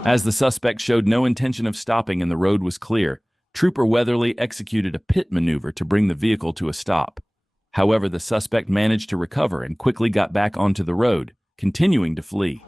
As the suspect showed no intention of stopping and the road was clear, Trooper Weatherly executed a pit maneuver to bring the vehicle to a stop. However, the suspect managed to recover and quickly got back onto the road, continuing to flee.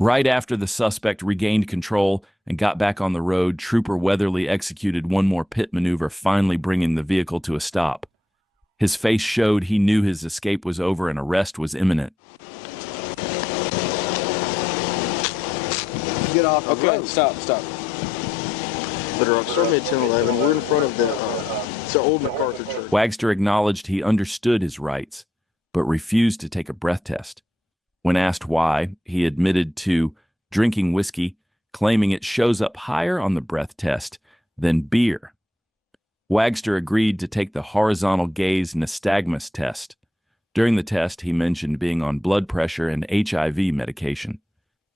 Right after the suspect regained control and got back on the road, Trooper Weatherly executed one more pit maneuver, finally bringing the vehicle to a stop. His face showed he knew his escape was over and arrest was imminent. Get off. Okay, stop. Better off. Start me at 1011. We're in front of it's the old MacArthur Church. Wagster acknowledged he understood his rights, but refused to take a breath test. When asked why, he admitted to drinking whiskey, claiming it shows up higher on the breath test than beer. Wagster agreed to take the horizontal gaze nystagmus test. During the test, he mentioned being on blood pressure and HIV medication.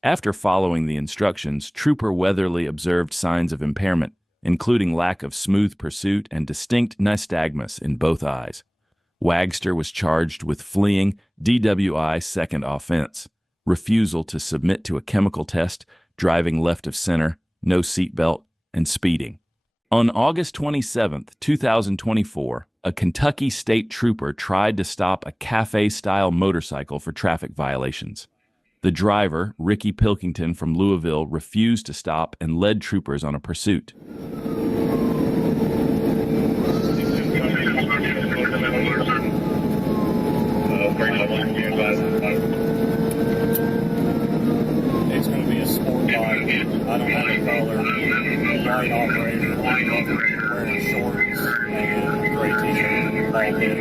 After following the instructions, Trooper Weatherly observed signs of impairment, including lack of smooth pursuit and distinct nystagmus in both eyes. Wagster was charged with fleeing, DWI second offense, refusal to submit to a chemical test, driving left of center, no seatbelt, and speeding. On August 27, 2024, a Kentucky state trooper tried to stop a cafe-style motorcycle for traffic violations. The driver, Ricky Pilkington from Louisville, refused to stop and led troopers on a pursuit. It's going to be a sport bike. I don't have a color. Line operator, wearing shorts and gray t-shirt, ball head.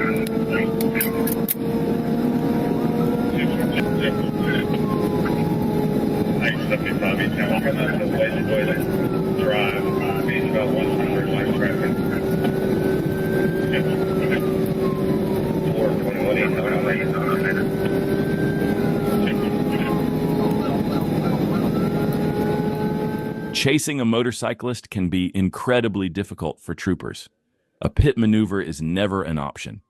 I-75 east now, coming out of the Lazy Drive, being about 100 line traffic. 421 east coming out lane. Chasing a motorcyclist can be incredibly difficult for troopers. A pit maneuver is never an option,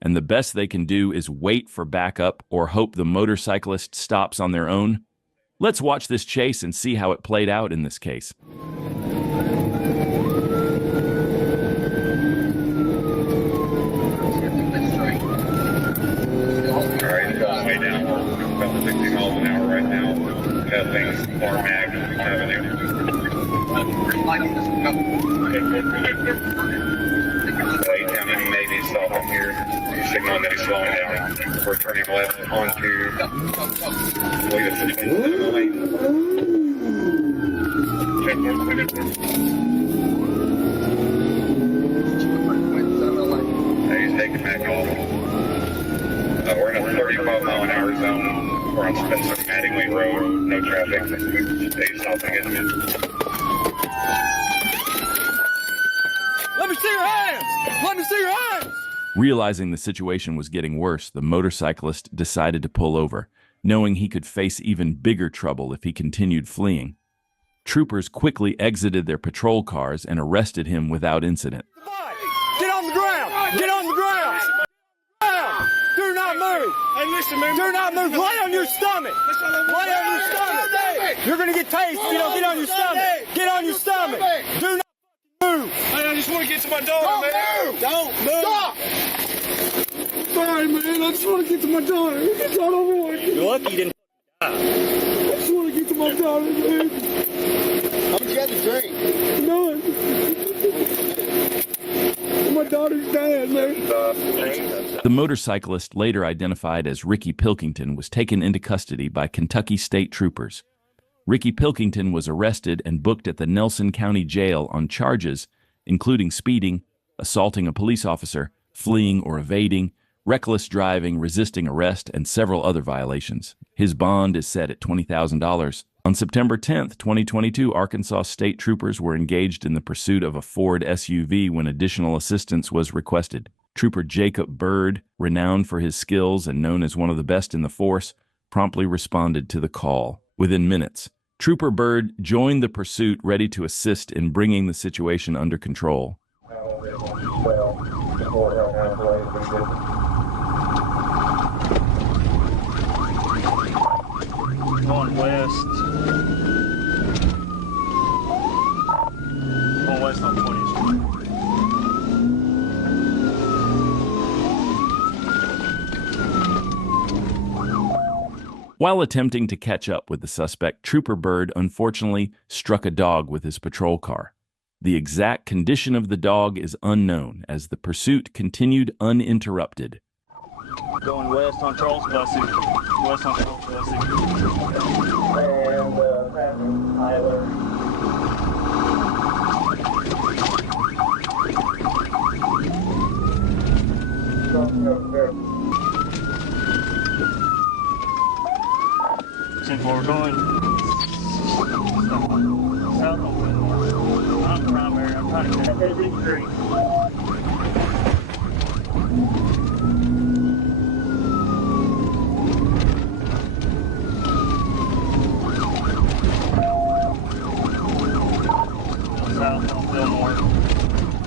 and the best they can do is wait for backup or hope the motorcyclist stops on their own. Let's watch this chase and see how it played out in this case. Alright, it's going way down. About 60 miles an hour right now. Passing Farmag Avenue. We're turning left onto, I believe it's the 27 lane. He's taking back off. We're in a 35-mile-an-hour zone. We're on Spencer Mattingly Road. No traffic. Stay stopping it. Let me see your hands! Let me see your hands! Realizing the situation was getting worse, the motorcyclist decided to pull over, knowing he could face even bigger trouble if he continued fleeing. Troopers quickly exited their patrol cars and arrested him without incident. Get on the ground! Get on the ground! Do not move! Hey, listen, man. Do not move! Lay on your stomach! Lay on your stomach! You're gonna get tased if you don't get on your stomach! Get on your stomach! Do not move! Hey, I just want to get to my daughter, man. Don't move! Stop! Sorry, man. I just want to get to my daughter. It's all over with. You're lucky you didn't die. I just want to get to my daughter, man. How much you have to drink? None. My daughter's dying, man. The motorcyclist, later identified as Ricky Pilkington, was taken into custody by Kentucky state troopers. Ricky Pilkington was arrested and booked at the Nelson County Jail on charges including speeding, assaulting a police officer, fleeing or evading, reckless driving, resisting arrest, and several other violations. His bond is set at $20,000. On September 10, 2022, Arkansas state troopers were engaged in the pursuit of a Ford SUV when additional assistance was requested. Trooper Jacob Bird, renowned for his skills and known as one of the best in the force, promptly responded to the call. Within minutes, Trooper Bird joined the pursuit, ready to assist in bringing the situation under control. Going west. Going west on 20th Street. While attempting to catch up with the suspect, Trooper Bird unfortunately struck a dog with his patrol car. The exact condition of the dog is unknown as the pursuit continued uninterrupted. Going west on Charles Bussy. West on Charles Bussy. And Tyler. Since we're going south on Whitmore. I'm primary. I'm trying to get Busy street. south on Fillmore.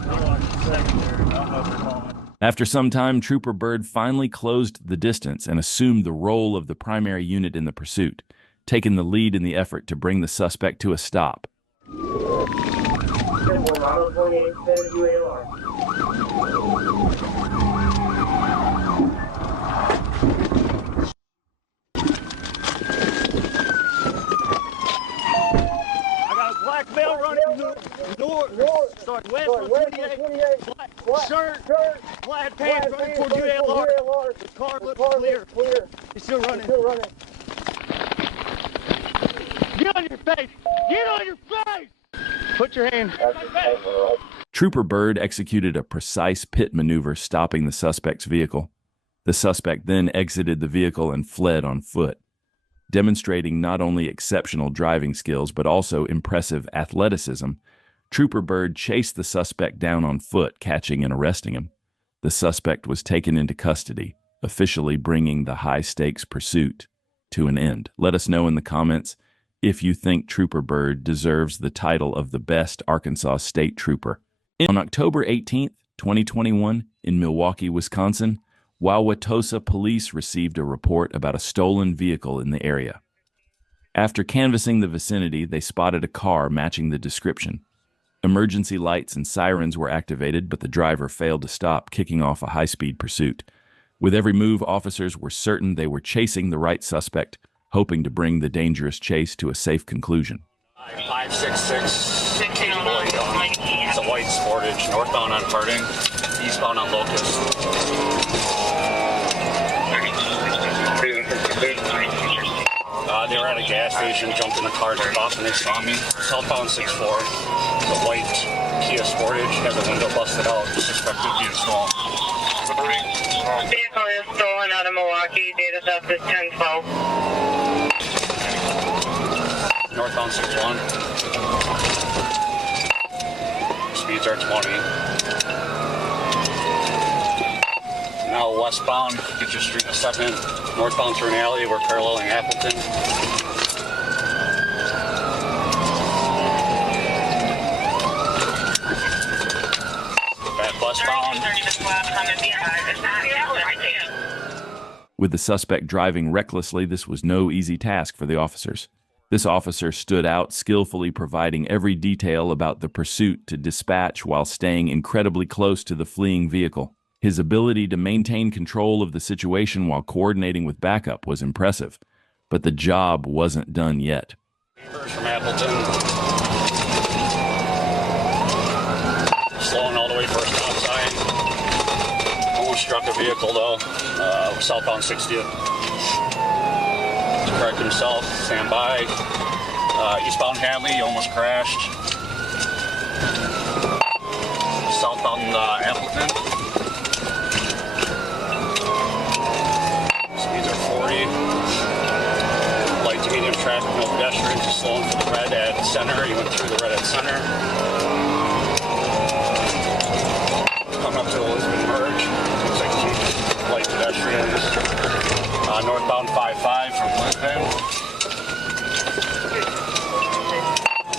They're like secondary. I don't know if they're calling. After some time, Trooper Bird finally closed the distance and assumed the role of the primary unit in the pursuit, taking the lead in the effort to bring the suspect to a stop. Black belt running north, start west on 28, black shirt, plaid pants running toward ULR. The car looks clear. He's still running. Get on your face! Get on your face! Put your hand. Trooper Bird executed a precise pit maneuver, stopping the suspect's vehicle. The suspect then exited the vehicle and fled on foot, demonstrating not only exceptional driving skills but also impressive athleticism. Trooper Bird chased the suspect down on foot, catching and arresting him. The suspect was taken into custody, officially bringing the high-stakes pursuit to an end. Let us know in the comments if you think Trooper Bird deserves the title of the best Arkansas state trooper. On October 18, 2021, in Milwaukee, Wisconsin, Wauwatosa police received a report about a stolen vehicle in the area. After canvassing the vicinity, they spotted a car matching the description. Emergency lights and sirens were activated, but the driver failed to stop, kicking off a high-speed pursuit. With every move, officers were certain they were chasing the right suspect, hoping to bring the dangerous chase to a safe conclusion. 566, it's a white Sportage, northbound on Harding, eastbound on Locust. station, jumped in the car, took off, and they saw me. Southbound 64, the white Kia Sportage has a window busted out, suspected being stolen. Vehicle is stolen out of Milwaukee. Data theft is 1012. Northbound 61. Speeds are 20. Now westbound, get your street in a second. Northbound through an alley, we're paralleling Appleton. Back westbound. With the suspect driving recklessly, this was no easy task for the officers. This officer stood out, skillfully providing every detail about the pursuit to dispatch while staying incredibly close to the fleeing vehicle. His ability to maintain control of the situation while coordinating with backup was impressive, but the job wasn't done yet. From Appleton. Slowing all the way for a stop sign. Almost struck a vehicle though, southbound 60th. To correct himself, stand by. Eastbound Hadley, almost crashed. Southbound Appleton. Speeds are 40. Light to medium traffic, no pedestrians. Just slowing for the red at center. He went through the red at center. Coming up to Elizabeth Merge. Looks like two light pedestrians. Northbound 55 from Lisbon.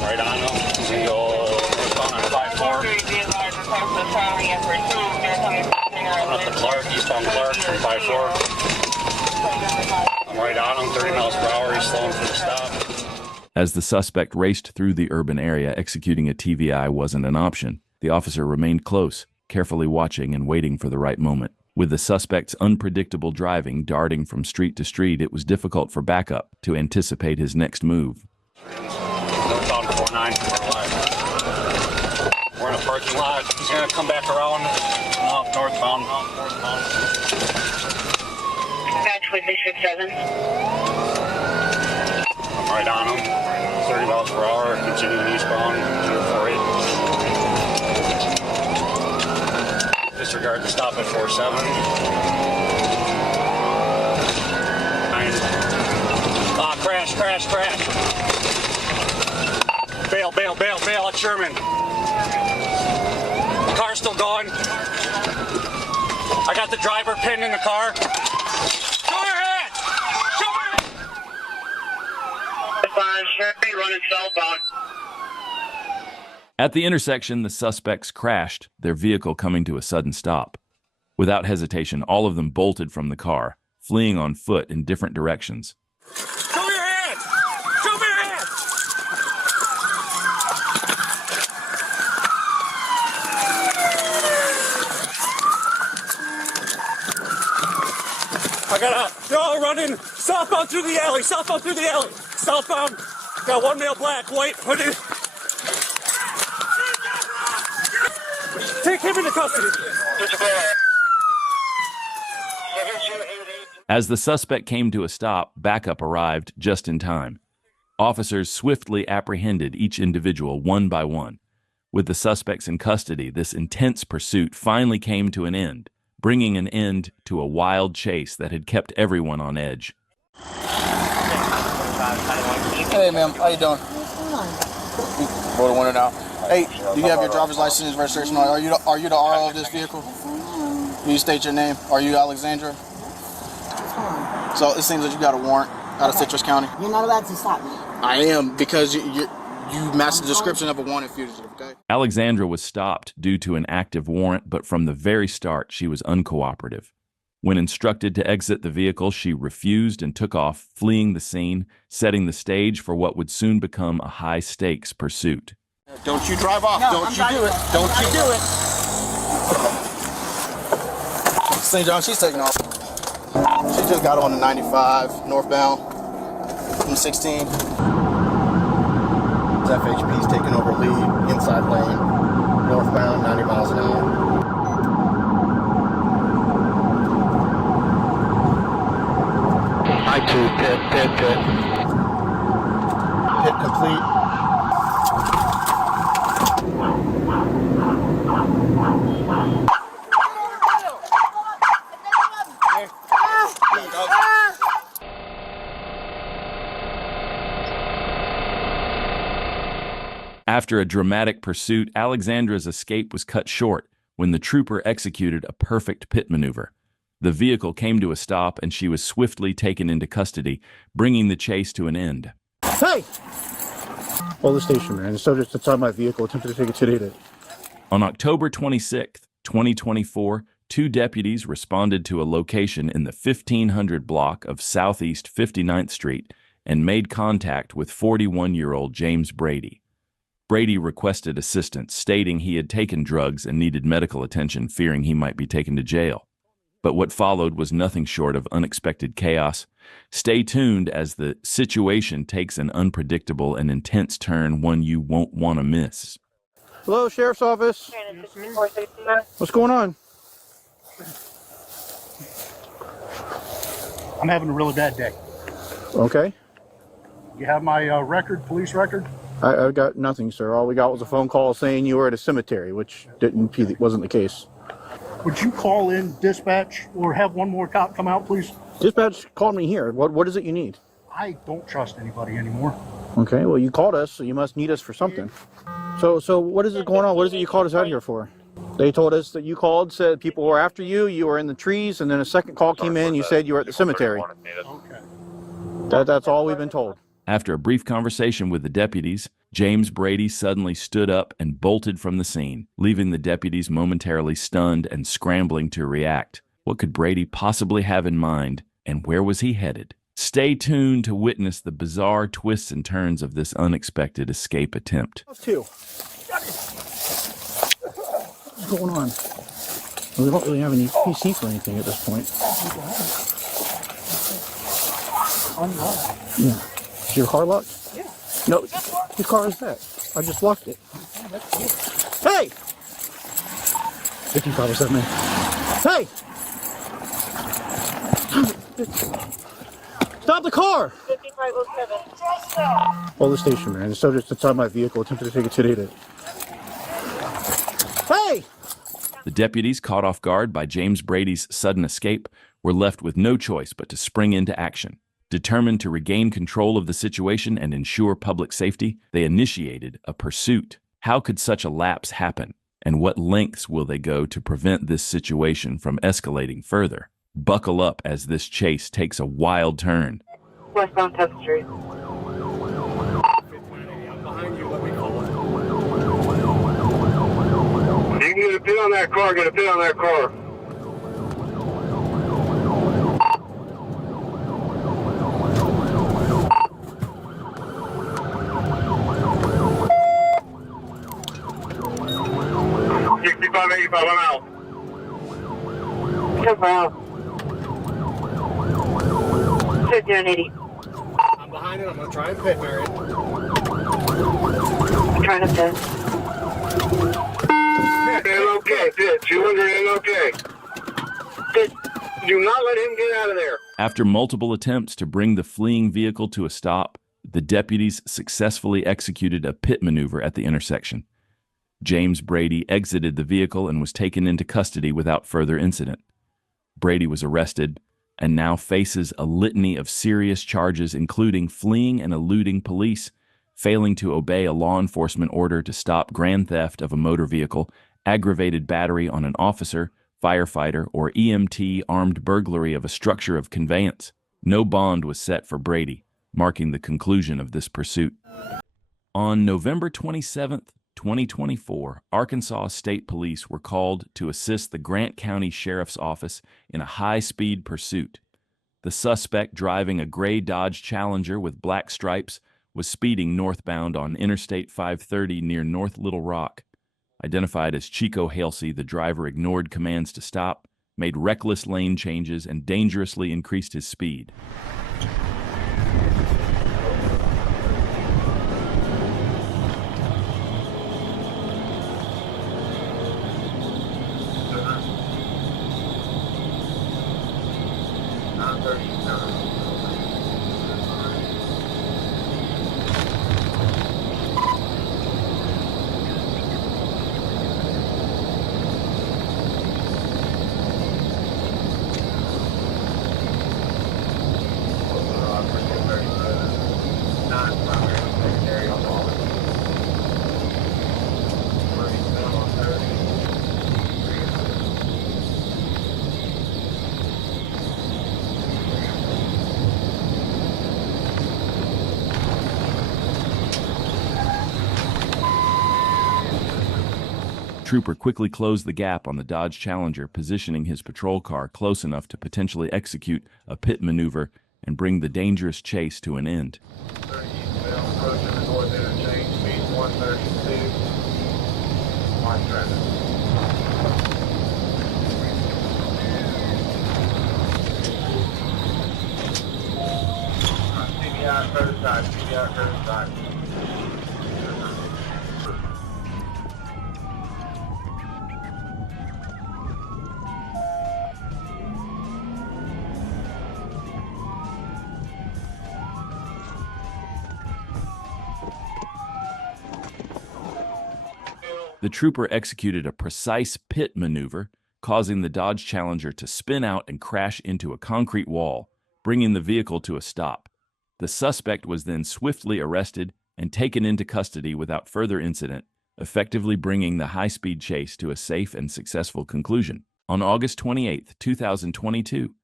Right on him. He's going to go northbound on 54. Coming up to Clark, eastbound Clark from 54. I'm right on him, 30 miles per hour. He's slowing for the stop. As the suspect raced through the urban area, executing a TVI wasn't an option. The officer remained close, carefully watching and waiting for the right moment. With the suspect's unpredictable driving darting from street to street, it was difficult for backup to anticipate his next move. Northbound 49 we're in a parking lot. He's going to come back around. Northbound. Dispatch with District 7. I'm right on him. 30 miles per hour. Continuing eastbound. 048. Disregard the stop at 47. Crash. Bail at Sherman. The car's still going. I got the driver pinned in the car. Show your hand! Running southbound. At the intersection, the suspects crashed, their vehicle coming to a sudden stop. Without hesitation, all of them bolted from the car, fleeing on foot in different directions. Show me your hand! Show me your hand! They're all running southbound through the alley. Southbound. Got one male black, white, hooded. Take him into custody. As the suspect came to a stop, backup arrived just in time. Officers swiftly apprehended each individual one by one. With the suspects in custody, this intense pursuit finally came to an end, bringing an end to a wild chase that had kept everyone on edge. Hey, ma'am, how you doing? Roll the window now. Hey, do you have your driver's license and registration on? Are you the RO of this vehicle? Can you state your name? Are you Alexandra? So it seems that you got a warrant out of Citrus County. You're not allowed to stop me. I am, because you matched the description of a wanted fugitive, okay? Alexandra was stopped due to an active warrant, but from the very start, she was uncooperative. When instructed to exit the vehicle, she refused and took off, fleeing the scene, setting the stage for what would soon become a high-stakes pursuit. Don't you drive off. No, Don't you do it. Don't you do it. St. John, she's taking off. She just got on the 95 northbound from 16. FHP's taking over lead, inside lane, northbound, 90 miles an hour. I2, pit. Pit complete. After a dramatic pursuit, Alexandra's escape was cut short when the trooper executed a perfect pit maneuver. The vehicle came to a stop and she was swiftly taken into custody, bringing the chase to an end. Hey! Hold the station, man. The subject that's on my vehicle attempted to take it today. On October 26, 2024, 2 deputies responded to a location in the 1500 block of Southeast 59th Street and made contact with 41-year-old James Brady. Brady requested assistance, stating he had taken drugs and needed medical attention, fearing he might be taken to jail. But what followed was nothing short of unexpected chaos. Stay tuned as the situation takes an unpredictable and intense turn, one you won't want to miss. Hello, Sheriff's Office. What's going on? I'm having a really bad day. Okay. You have my record, police record? I got nothing, sir. All we got was a phone call saying you were at a cemetery, which wasn't the case. Would you call in dispatch or have one more cop come out, please? Dispatch called me here. What is it you need? I don't trust anybody anymore. Okay, well, you called us, so you must need us for something. So what is it going on? What is it you called us out here for? They told us that you called, said people were after you, you were in the trees, and then a second call came in, you said you were at the cemetery. Okay. That's all we've been told. After a brief conversation with the deputies, James Brady suddenly stood up and bolted from the scene, leaving the deputies momentarily stunned and scrambling to react. What could Brady possibly have in mind, and where was he headed? Stay tuned to witness the bizarre twists and turns of this unexpected escape attempt. Two. What's going on? Well, we don't really have any PC for anything at this point. Yeah. Is your car locked? Yeah. No. Whose car is that? I just locked it. Hey! 5507, man. Hey! Stop the car! 5507. Hold the station, man. The subject that's on my vehicle attempted to take it today. Hey! The deputies, caught off guard by James Brady's sudden escape, were left with no choice but to spring into action. Determined to regain control of the situation and ensure public safety, they initiated a pursuit. How could such a lapse happen? And what lengths will they go to prevent this situation from escalating further? Buckle up as this chase takes a wild turn. Westbound 10th Street. You can get a pin on that car, get a pin on that car. $65.85, I'm out. Come out. 5080. I'm behind it. I'm going to try and pit, Mary. I'm trying to pit. Okay, pit. 200 and okay. Good. Do not let him get out of there. After multiple attempts to bring the fleeing vehicle to a stop, the deputies successfully executed a pit maneuver at the intersection. James Brady exited the vehicle and was taken into custody without further incident. Brady was arrested and now faces a litany of serious charges, including fleeing and eluding police, failing to obey a law enforcement order to stop grand theft of a motor vehicle, aggravated battery on an officer, firefighter, or EMT, armed burglary of a structure of conveyance. No bond was set for Brady, marking the conclusion of this pursuit. On November 27th, 2024, Arkansas State Police were called to assist the Grant County Sheriff's Office in a high-speed pursuit. The suspect, driving a gray Dodge Challenger with black stripes, was speeding northbound on Interstate 530 near North Little Rock. Identified as Chico Halsey, the driver ignored commands to stop, made reckless lane changes, and dangerously increased his speed. trooper quickly closed the gap on the Dodge Challenger, positioning his patrol car close enough to potentially execute a pit maneuver and bring the dangerous chase to an end. 30 eastbound, approaching the north interchange, speed 132. Watch traffic. CBI third side, CBI third side. The trooper executed a precise pit maneuver, causing the Dodge Challenger to spin out and crash into a concrete wall, bringing the vehicle to a stop. The suspect was then swiftly arrested and taken into custody without further incident, effectively bringing the high-speed chase to a safe and successful conclusion. On August 28, 2022,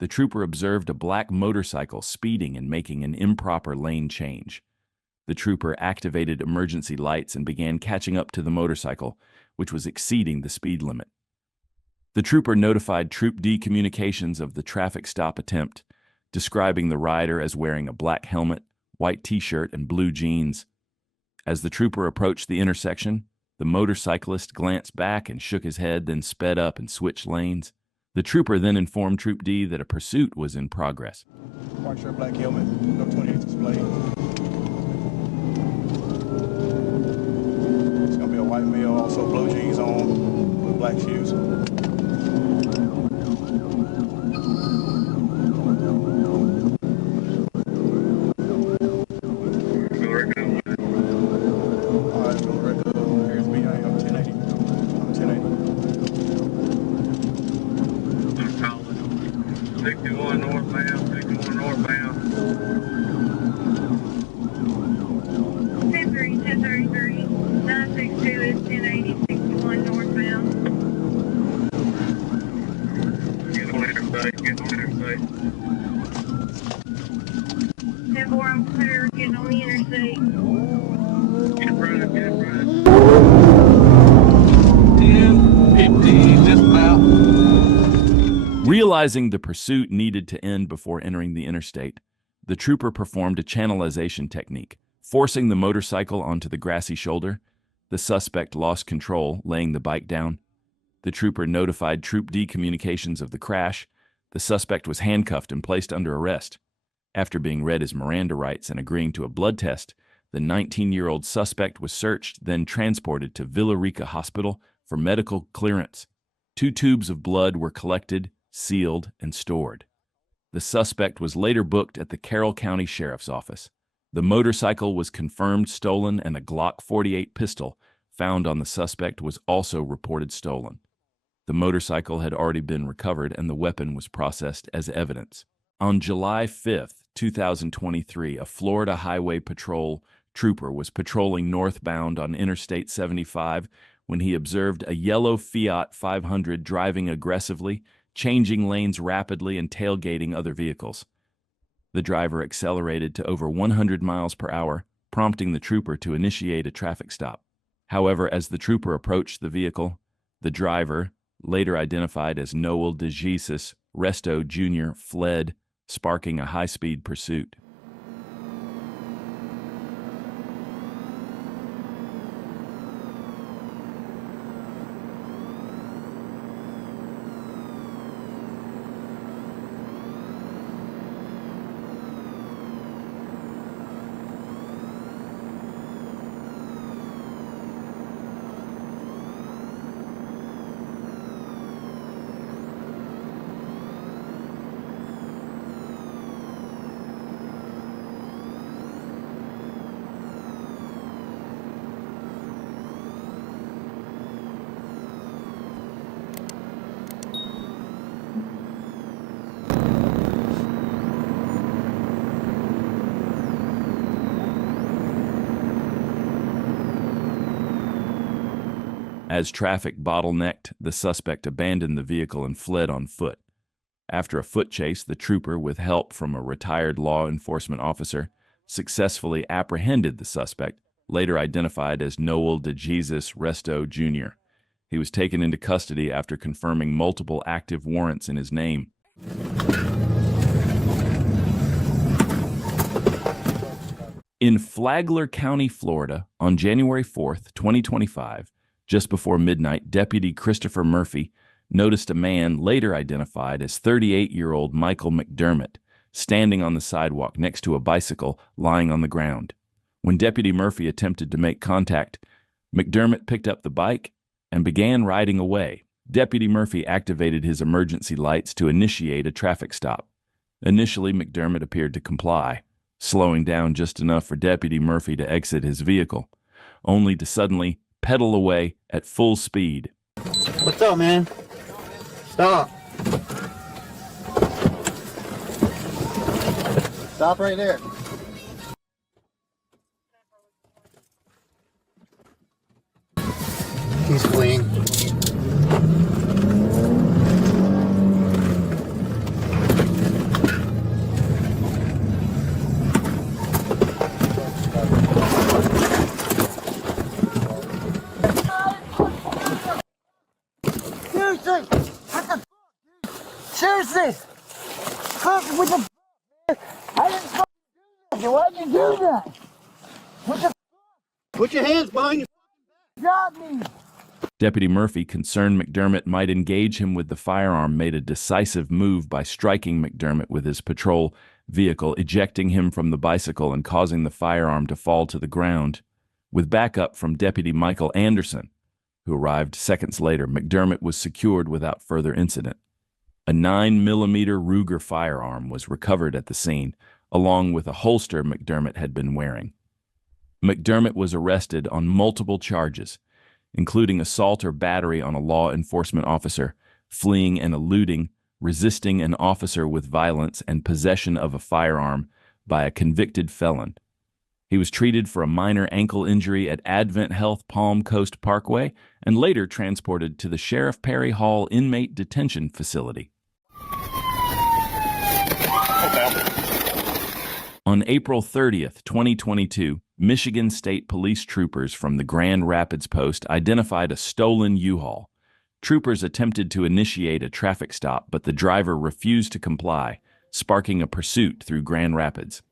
the trooper observed a black motorcycle speeding and making an improper lane change. The trooper activated emergency lights and began catching up to the motorcycle, which was exceeding the speed limit. The trooper notified Troop D Communications of the traffic stop attempt, describing the rider as wearing a black helmet, white t-shirt, and blue jeans. As the trooper approached the intersection, the motorcyclist glanced back and shook his head, then sped up and switched lanes. The trooper then informed Troop D that a pursuit was in progress. White shirt, black helmet, no 28 display. It's gonna be a white male, also blue jeans on with black shoes. Realizing the pursuit needed to end before entering the interstate, the trooper performed a channelization technique. Forcing the motorcycle onto the grassy shoulder, the suspect lost control, laying the bike down. The trooper notified Troop D Communications of the crash. The suspect was handcuffed and placed under arrest. After being read his Miranda rights and agreeing to a blood test, the 19-year-old suspect was searched, then transported to Villa Rica Hospital for medical clearance. 2 tubes of blood were collected, sealed, and stored. The suspect was later booked at the Carroll County Sheriff's Office. The motorcycle was confirmed stolen, and a Glock 48 pistol found on the suspect was also reported stolen. The motorcycle had already been recovered, and the weapon was processed as evidence. On July 5, 2023, a Florida Highway Patrol trooper was patrolling northbound on Interstate 75 when he observed a yellow Fiat 500 driving aggressively, changing lanes rapidly and tailgating other vehicles. The driver accelerated to over 100 miles per hour, prompting the trooper to initiate a traffic stop. However, as the trooper approached the vehicle, the driver, later identified as Noel DeJesus Resto Jr., fled, sparking a high-speed pursuit. As traffic bottlenecked, the suspect abandoned the vehicle and fled on foot. After a foot chase, the trooper, with help from a retired law enforcement officer, successfully apprehended the suspect, later identified as Noel DeJesus Resto Jr. He was taken into custody after confirming multiple active warrants in his name. In Flagler County, Florida, on January 4th, 2025, just before midnight, Deputy Christopher Murphy noticed a man later identified as 38-year-old Michael McDermott standing on the sidewalk next to a bicycle lying on the ground. When Deputy Murphy attempted to make contact, McDermott picked up the bike and began riding away. Deputy Murphy activated his emergency lights to initiate a traffic stop. Initially, McDermott appeared to comply, slowing down just enough for Deputy Murphy to exit his vehicle, only to suddenly pedal away at full speed. What's up, man? Stop. Stop right there. He's fleeing. Seriously! What the fuck? Seriously! Fuck with the man! I didn't fucking do that! Why'd you do that? What the fuck? Put your hands behind your Got me! Deputy Murphy, concerned McDermott might engage him with the firearm, made a decisive move by striking McDermott with his patrol vehicle, ejecting him from the bicycle and causing the firearm to fall to the ground. With backup from Deputy Michael Anderson, who arrived seconds later, McDermott was secured without further incident. A 9mm Ruger firearm was recovered at the scene, along with a holster McDermott had been wearing. McDermott was arrested on multiple charges, including assault or battery on a law enforcement officer, fleeing and eluding, resisting an officer with violence, and possession of a firearm by a convicted felon. He was treated for a minor ankle injury at Advent Health Palm Coast Parkway and later transported to the Sheriff Perry Hall Inmate Detention Facility. On April 30th, 2022, Michigan State Police troopers from the Grand Rapids Post identified a stolen U-Haul. Troopers attempted to initiate a traffic stop, but the driver refused to comply, sparking a pursuit through Grand Rapids.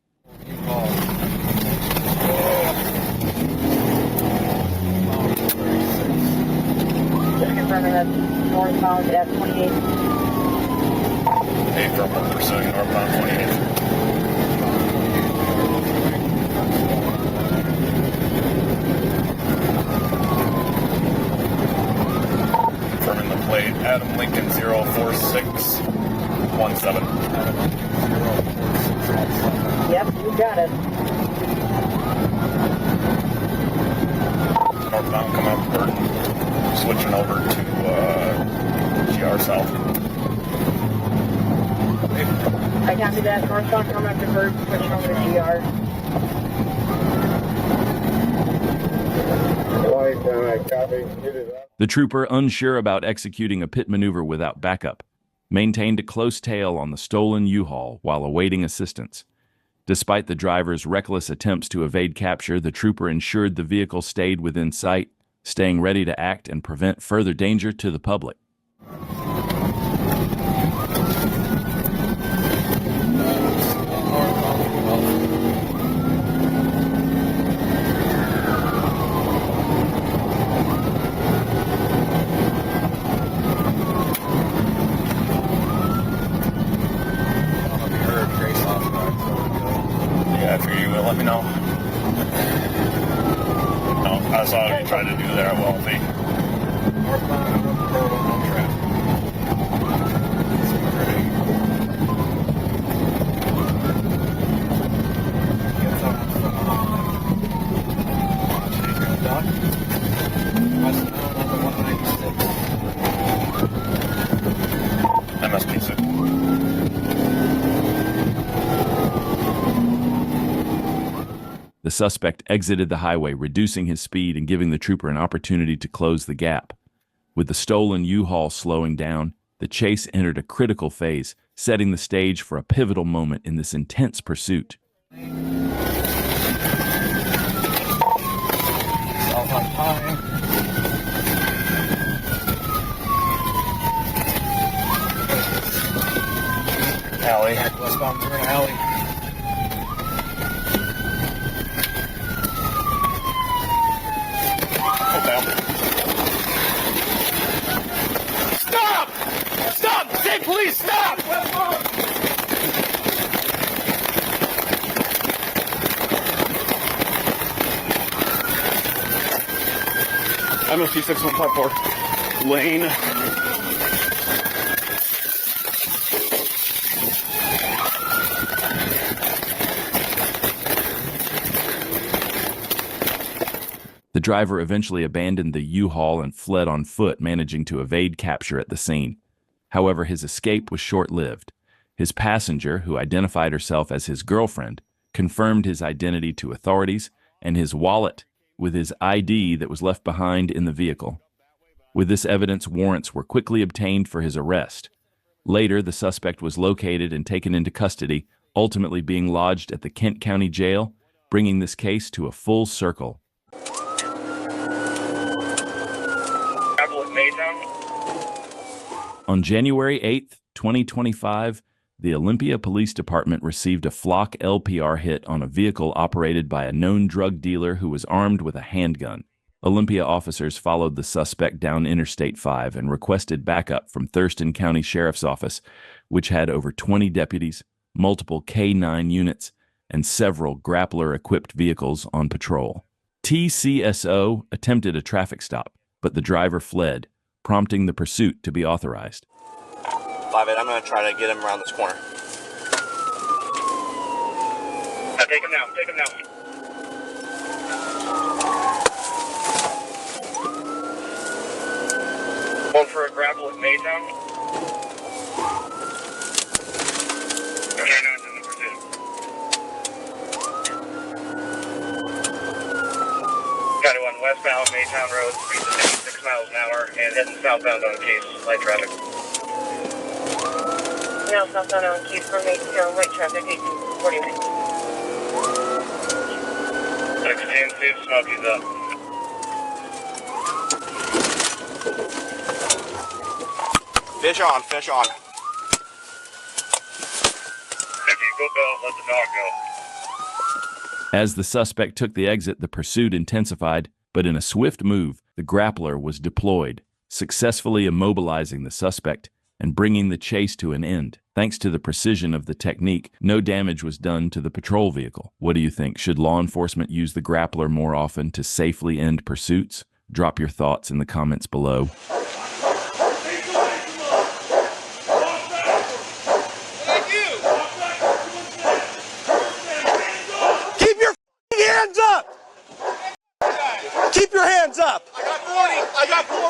Just confirming that northbound at 28. Hey, from 1% northbound 28. Confirming the plate, Adam Lincoln 04617. Yep, you got it. Northbound coming up Burton, switching over to GR South. I copy that. Northbound coming up to Bird, switching over to GR. The trooper, unsure about executing a pit maneuver without backup, maintained a close tail on the stolen U-Haul while awaiting assistance. Despite the driver's reckless attempts to evade capture, the trooper ensured the vehicle stayed within sight, staying ready to act and prevent further danger to the public. Yeah, after you will let me know. No, I saw what you tried to do there at Wealthy. MSP6. The suspect exited the highway, reducing his speed and giving the trooper an opportunity to close the gap. With the stolen U-Haul slowing down, the chase entered a critical phase, setting the stage for a pivotal moment in this intense pursuit. South on time. alley. Westbound through an alley. Stop! Stop! Say please stop! MOC 6154. Lane. The driver eventually abandoned the U-Haul and fled on foot, managing to evade capture at the scene. However, his escape was short-lived. His passenger, who identified herself as his girlfriend, confirmed his identity to authorities and his wallet with his ID that was left behind in the vehicle. With this evidence, warrants were quickly obtained for his arrest. Later, the suspect was located and taken into custody, ultimately being lodged at the Kent County Jail, bringing this case to a full circle. On January 8, 2025, the Olympia Police Department received a flock LPR hit on a vehicle operated by a known drug dealer who was armed with a handgun. Olympia officers followed the suspect down Interstate 5 and requested backup from Thurston County Sheriff's Office, which had over 20 deputies, multiple K-9 units, and several grappler-equipped vehicles on patrol. TCSO attempted a traffic stop, but the driver fled, prompting the pursuit to be authorized. 5-8, I'm going to try to get him around this corner. Take him down, take him down. One for a grapple at Maytown. K-9's in the pursuit. Got it on westbound Maytown Road, speed to 56 miles an hour, and heading southbound on Case, light traffic. Now southbound on Case for Maytown, light traffic, 1849. 16, see if Smokey's up. Fish on, fish on. If you go go, let the dog go. As the suspect took the exit, the pursuit intensified, but in a swift move, the grappler was deployed, successfully immobilizing the suspect and bringing the chase to an end. Thanks to the precision of the technique, no damage was done to the patrol vehicle. What do you think? Should law enforcement use the grappler more often to safely end pursuits? Drop your thoughts in the comments below. Keep your hands up! Keep your hands up! I got 40!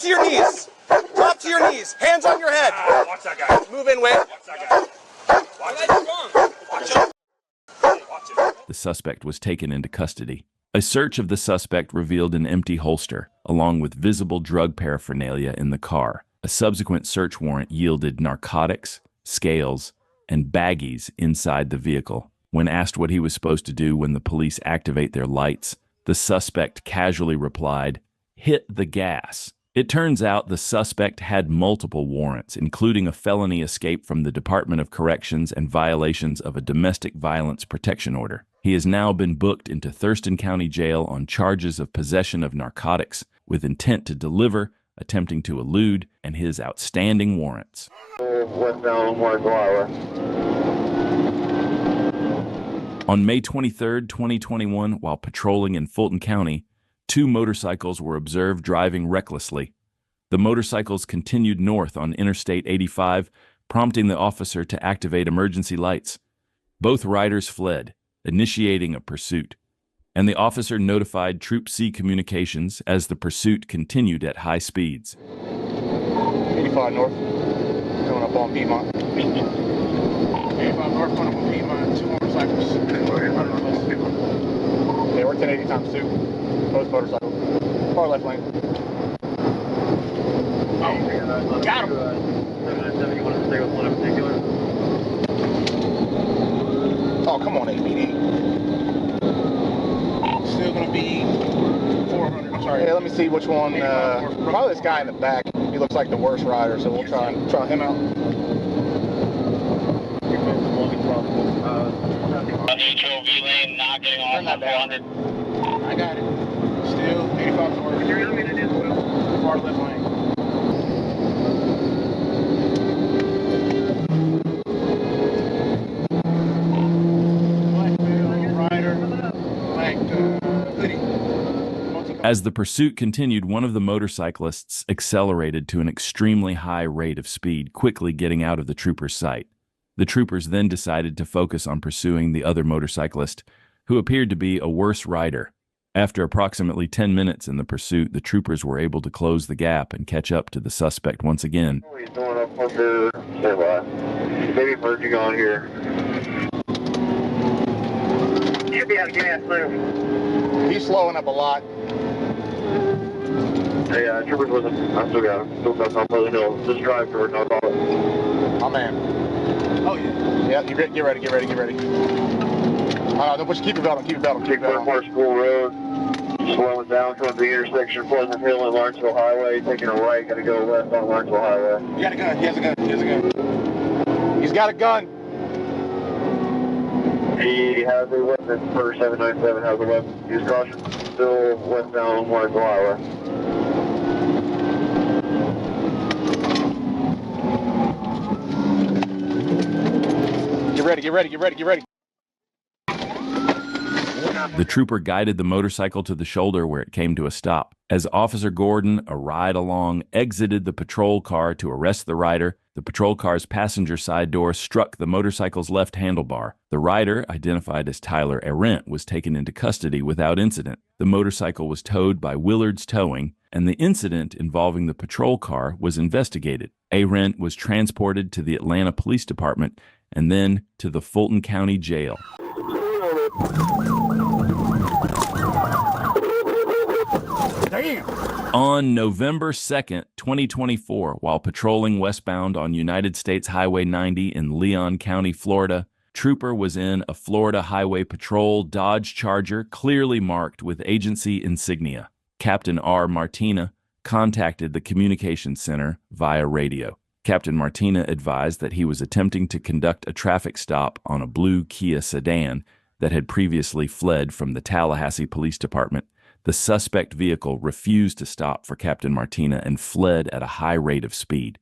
To your knees! Drop to your knees! Hands on your head! Watch that guy. Move in, wait! Watch that guy. Watch it. Watch it. The suspect was taken into custody. A search of the suspect revealed an empty holster, along with visible drug paraphernalia in the car. A subsequent search warrant yielded narcotics, scales, and baggies inside the vehicle. When asked what he was supposed to do when the police activate their lights, the suspect casually replied, "Hit the gas." It turns out the suspect had multiple warrants, including a felony escape from the Department of Corrections and violations of a domestic violence protection order. He has now been booked into Thurston County Jail on charges of possession of narcotics with intent to deliver, attempting to elude, and his outstanding warrants. Westbound 1 hour. On May 23, 2021, while patrolling in Fulton County, 2 motorcycles were observed driving recklessly. The motorcycles continued north on Interstate 85, prompting the officer to activate emergency lights. Both riders fled, initiating a pursuit, and the officer notified Troop C Communications as the pursuit continued at high speeds. 85 north, coming up on Piedmont. 85 north, coming up on Piedmont, 2 motorcycles. Yeah, we're 1080 times 2. Both motorcycles. Far left lane. Got him! You want to stay with one in particular? Oh, come on, APD. Still going to be 400. I'm sorry. Yeah, let me see which one. Probably this guy in the back. He looks like the worst rider, so we'll try him out. be possible. HOV lane not getting on 400. I got it. Still 85 north. You're looking at it as well. Far left lane. Black male, rider, black hoodie. As the pursuit continued, one of the motorcyclists accelerated to an extremely high rate of speed, quickly getting out of the trooper's sight. The troopers then decided to focus on pursuing the other motorcyclist, who appeared to be a worse rider. After approximately 10 minutes in the pursuit, the troopers were able to close the gap and catch up to the suspect once again. He's going up under standby. Maybe merging on here. Should be out of gas there. He's slowing up a lot. Hey, troopers with him. I still got him. Still back on Pleasant Hill. Just drive toward North Holland. My man. Oh, yeah. Yeah, get ready. Don't push. Keep your belt on. Keep your belt on. Take Park School Road. Slowing down towards the intersection of Pleasant Hill and Lawrenceville Highway. Taking a right. Got to go west on Lawrenceville Highway. He got a gun. He has a gun. He's got a gun. He has a weapon. Per 797 has a weapon. Use caution. Still westbound on Lawrenceville Highway. Get ready. The trooper guided the motorcycle to the shoulder where it came to a stop. As Officer Gordon, a ride along, exited the patrol car to arrest the rider, the patrol car's passenger side door struck the motorcycle's left handlebar. The rider, identified as Tyler Arendt, was taken into custody without incident. The motorcycle was towed by Willard's Towing, and the incident involving the patrol car was investigated. Arendt was transported to the Atlanta Police Department and then to the Fulton County Jail. Damn. On November 2nd, 2024, while patrolling westbound on United States Highway 90 in Leon County, Florida, trooper was in a Florida Highway Patrol Dodge Charger clearly marked with agency insignia. Captain R. Martina contacted the communications center via radio. Captain Martina advised that he was attempting to conduct a traffic stop on a blue Kia sedan that had previously fled from the Tallahassee Police Department. The suspect vehicle refused to stop for Captain Martina and fled at a high rate of speed.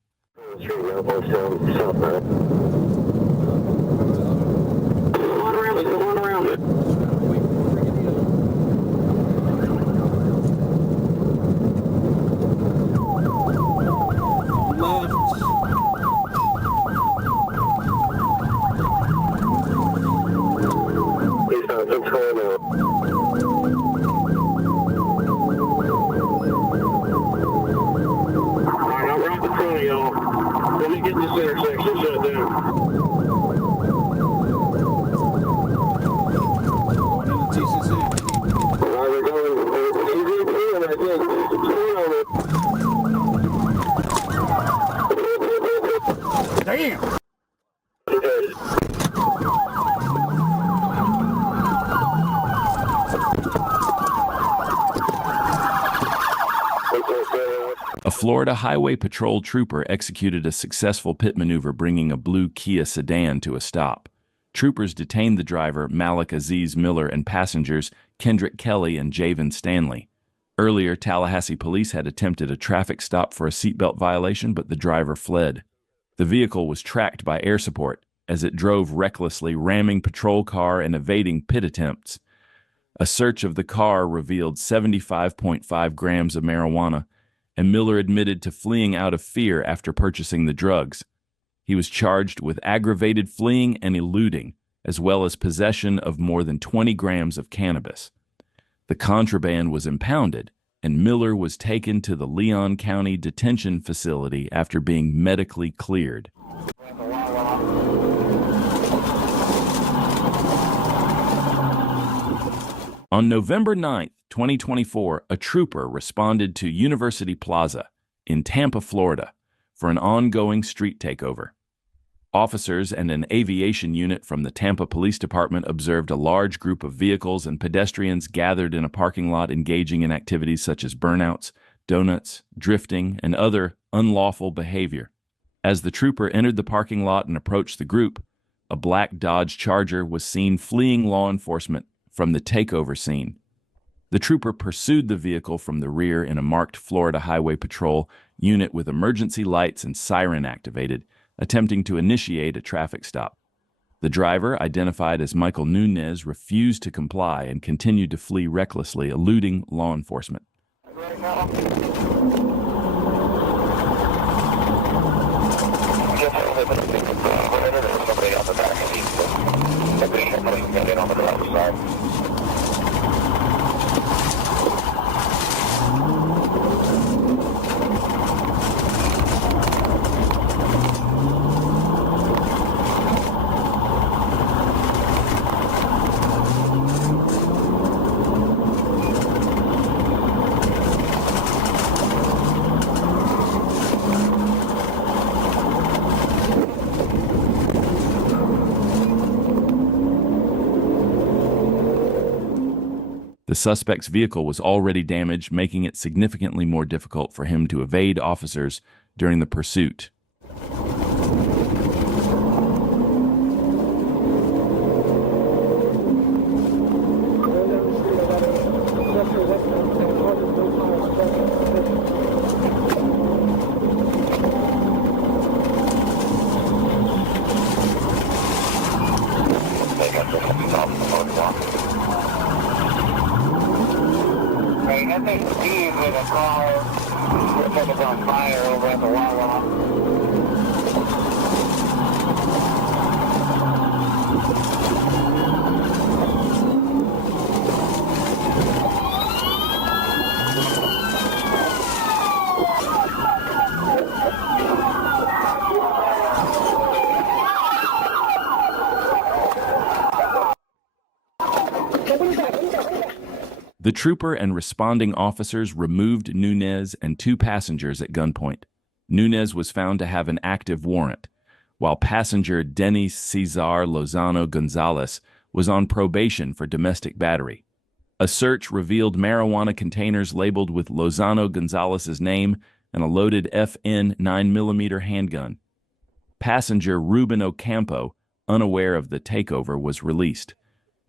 Let me get this intersection shut down. Damn. A Florida Highway Patrol trooper executed a successful pit maneuver, bringing a blue Kia sedan to a stop. Troopers detained the driver, Malik Aziz Miller, and passengers, Kendrick Kelly and Javen Stanley. Earlier, Tallahassee police had attempted a traffic stop for a seatbelt violation, but the driver fled. The vehicle was tracked by air support as it drove recklessly, ramming patrol car and evading pit attempts. A search of the car revealed 75.5 grams of marijuana, and Miller admitted to fleeing out of fear after purchasing the drugs. He was charged with aggravated fleeing and eluding, as well as possession of more than 20 grams of cannabis. The contraband was impounded, and Miller was taken to the Leon County Detention Facility after being medically cleared. On November 9th, 2024, a trooper responded to University Plaza in Tampa, Florida, for an ongoing street takeover. Officers and an aviation unit from the Tampa Police Department observed a large group of vehicles and pedestrians gathered in a parking lot engaging in activities such as burnouts, donuts, drifting, and other unlawful behavior. As the trooper entered the parking lot and approached the group, a black Dodge Charger was seen fleeing law enforcement from the takeover scene. The trooper pursued the vehicle from the rear in a marked Florida Highway Patrol unit with emergency lights and siren activated, attempting to initiate a traffic stop. The driver, identified as Michael Nunez, refused to comply and continued to flee recklessly, eluding law enforcement. The suspect's vehicle was already damaged, making it significantly more difficult for him to evade officers during the pursuit. Nothing Steve with a car. Looks like it's on fire over at the Wawa. The trooper and responding officers removed Nunez and two passengers at gunpoint. Nunez was found to have an active warrant, while passenger Denis Cesar Lozano Gonzalez was on probation for domestic battery. A search revealed marijuana containers labeled with Lozano Gonzalez's name and a loaded FN 9mm handgun. Passenger Ruben Ocampo, unaware of the takeover, was released.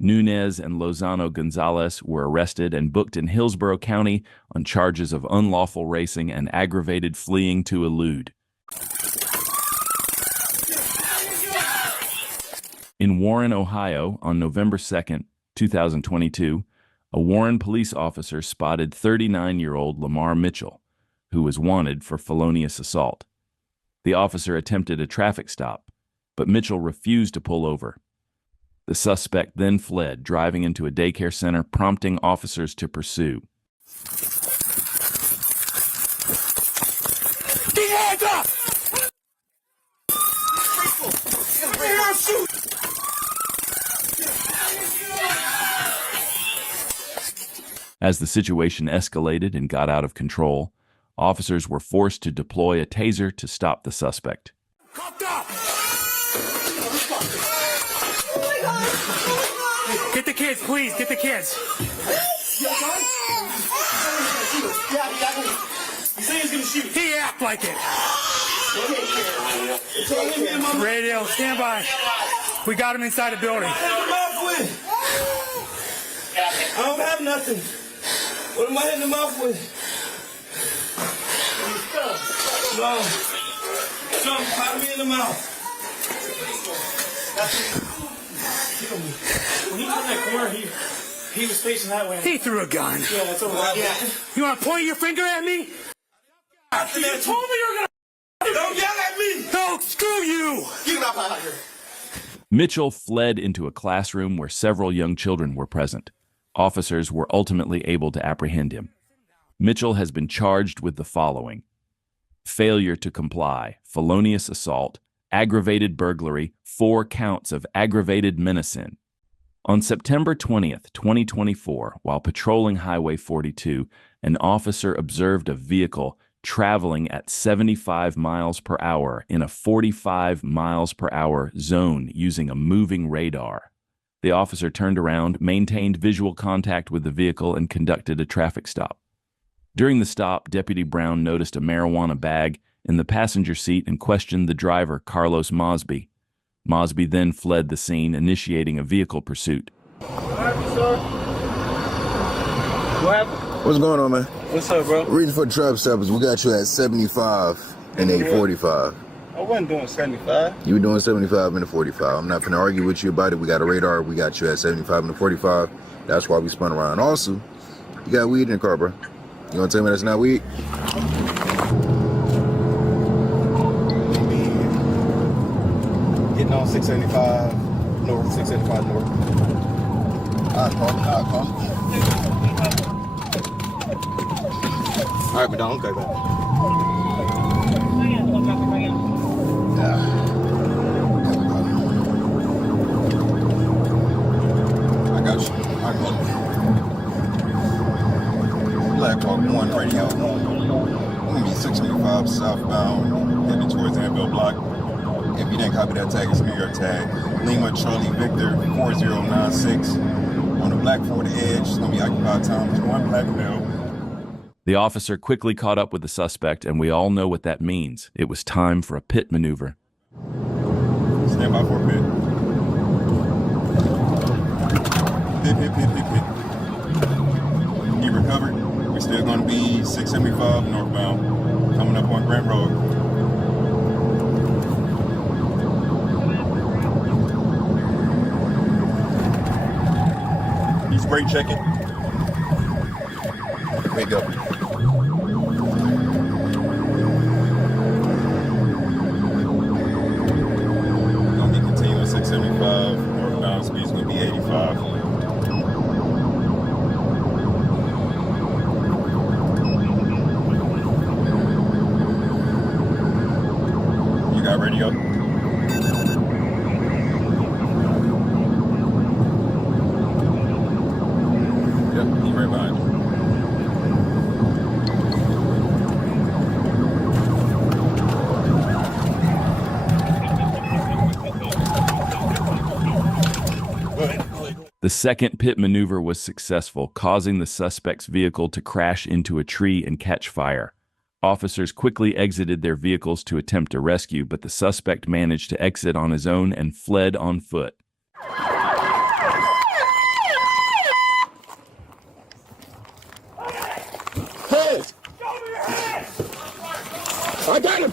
Nunez and Lozano Gonzalez were arrested and booked in Hillsborough County on charges of unlawful racing and aggravated fleeing to elude. In Warren, Ohio, on November 2, 2022, a Warren police officer spotted 39-year-old Lamar Mitchell, who was wanted for felonious assault. The officer attempted a traffic stop, but Mitchell refused to pull over. The suspect then fled, driving into a daycare center, prompting officers to pursue. Get hands up! As the situation escalated and got out of control, officers were forced to deploy a taser to stop the suspect. Get the kids, please. Get the kids. He act like it. Radio, stand by. We got him inside the building. I don't have nothing. What am I hitting the mouth with? No. Jump, pat me in the mouth. When he turned that corner, he was facing that way. He threw a gun. Yeah, that's over right. Yeah. You want to point your finger at me? You told me you were going to... Don't yell at me! No, screw you! Get up out of here. Mitchell fled into a classroom where several young children were present. Officers were ultimately able to apprehend him. Mitchell has been charged with the following: failure to comply, felonious assault, aggravated burglary, 4 counts of aggravated menacing. On September 20th, 2024, while patrolling Highway 42, an officer observed a vehicle traveling at 75 miles per hour in a 45 miles per hour zone using a moving radar. The officer turned around, maintained visual contact with the vehicle, and conducted a traffic stop. During the stop, Deputy Brown noticed a marijuana bag in the passenger seat and questioned the driver, Carlos Mosby. Mosby then fled the scene, initiating a vehicle pursuit. What's going on, man? What's up, bro? Reason for the traffic stop is we got you at 75 and a 45. I wasn't doing 75. You were doing 75 and a 45. I'm not finna argue with you about it. We got a radar. We got you at 75 and a 45. That's why we spun around. Also, you got weed in the car, bro. You gonna tell me that's not weed? Getting on 675 north, 675 north. I'll call. All right, Madonna, okay, man. I got you. I got you. Black Hawk 1 radio. We'll be 675 southbound, heading towards Anvil Block. If you didn't copy that tag, it's New York tag. Lima Charlie Victor 4096 on the Black Ford Edge. It's gonna be occupied time. It's one black male. The officer quickly caught up with the suspect, and we all know what that means. It was time for a pit maneuver. Stand by for a pit. Pit. You recovered. We're still going to be 675 northbound, coming up on Grant Road. He's brake checking. Wake up. Gonna be continuing 675. Northbound speed's gonna be 85. You got radio? Yep, he's right behind you. The second pit maneuver was successful, causing the suspect's vehicle to crash into a tree and catch fire. Officers quickly exited their vehicles to attempt a rescue, but the suspect managed to exit on his own and fled on foot. Hey! I got him!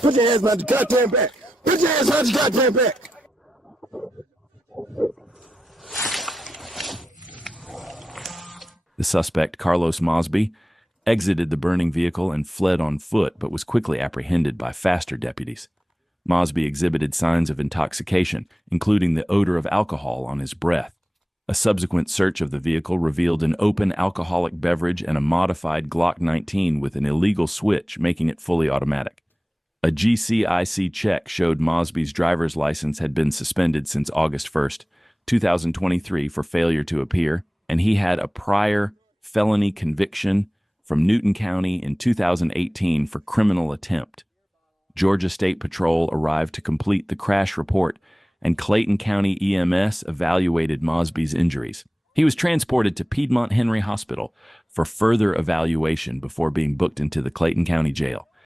Put your hands behind your goddamn back! Put your hands behind your goddamn back! The suspect, Carlos Mosby, exited the burning vehicle and fled on foot, but was quickly apprehended by faster deputies. Mosby exhibited signs of intoxication, including the odor of alcohol on his breath. A subsequent search of the vehicle revealed an open alcoholic beverage and a modified Glock 19 with an illegal switch, making it fully automatic. A GCIC check showed Mosby's driver's license had been suspended since August 1st, 2023 for failure to appear, and he had a prior felony conviction from Newton County in 2018 for criminal attempt. Georgia State Patrol arrived to complete the crash report, and Clayton County EMS evaluated Mosby's injuries. He was transported to Piedmont Henry Hospital for further evaluation before being booked into the Clayton County Jail.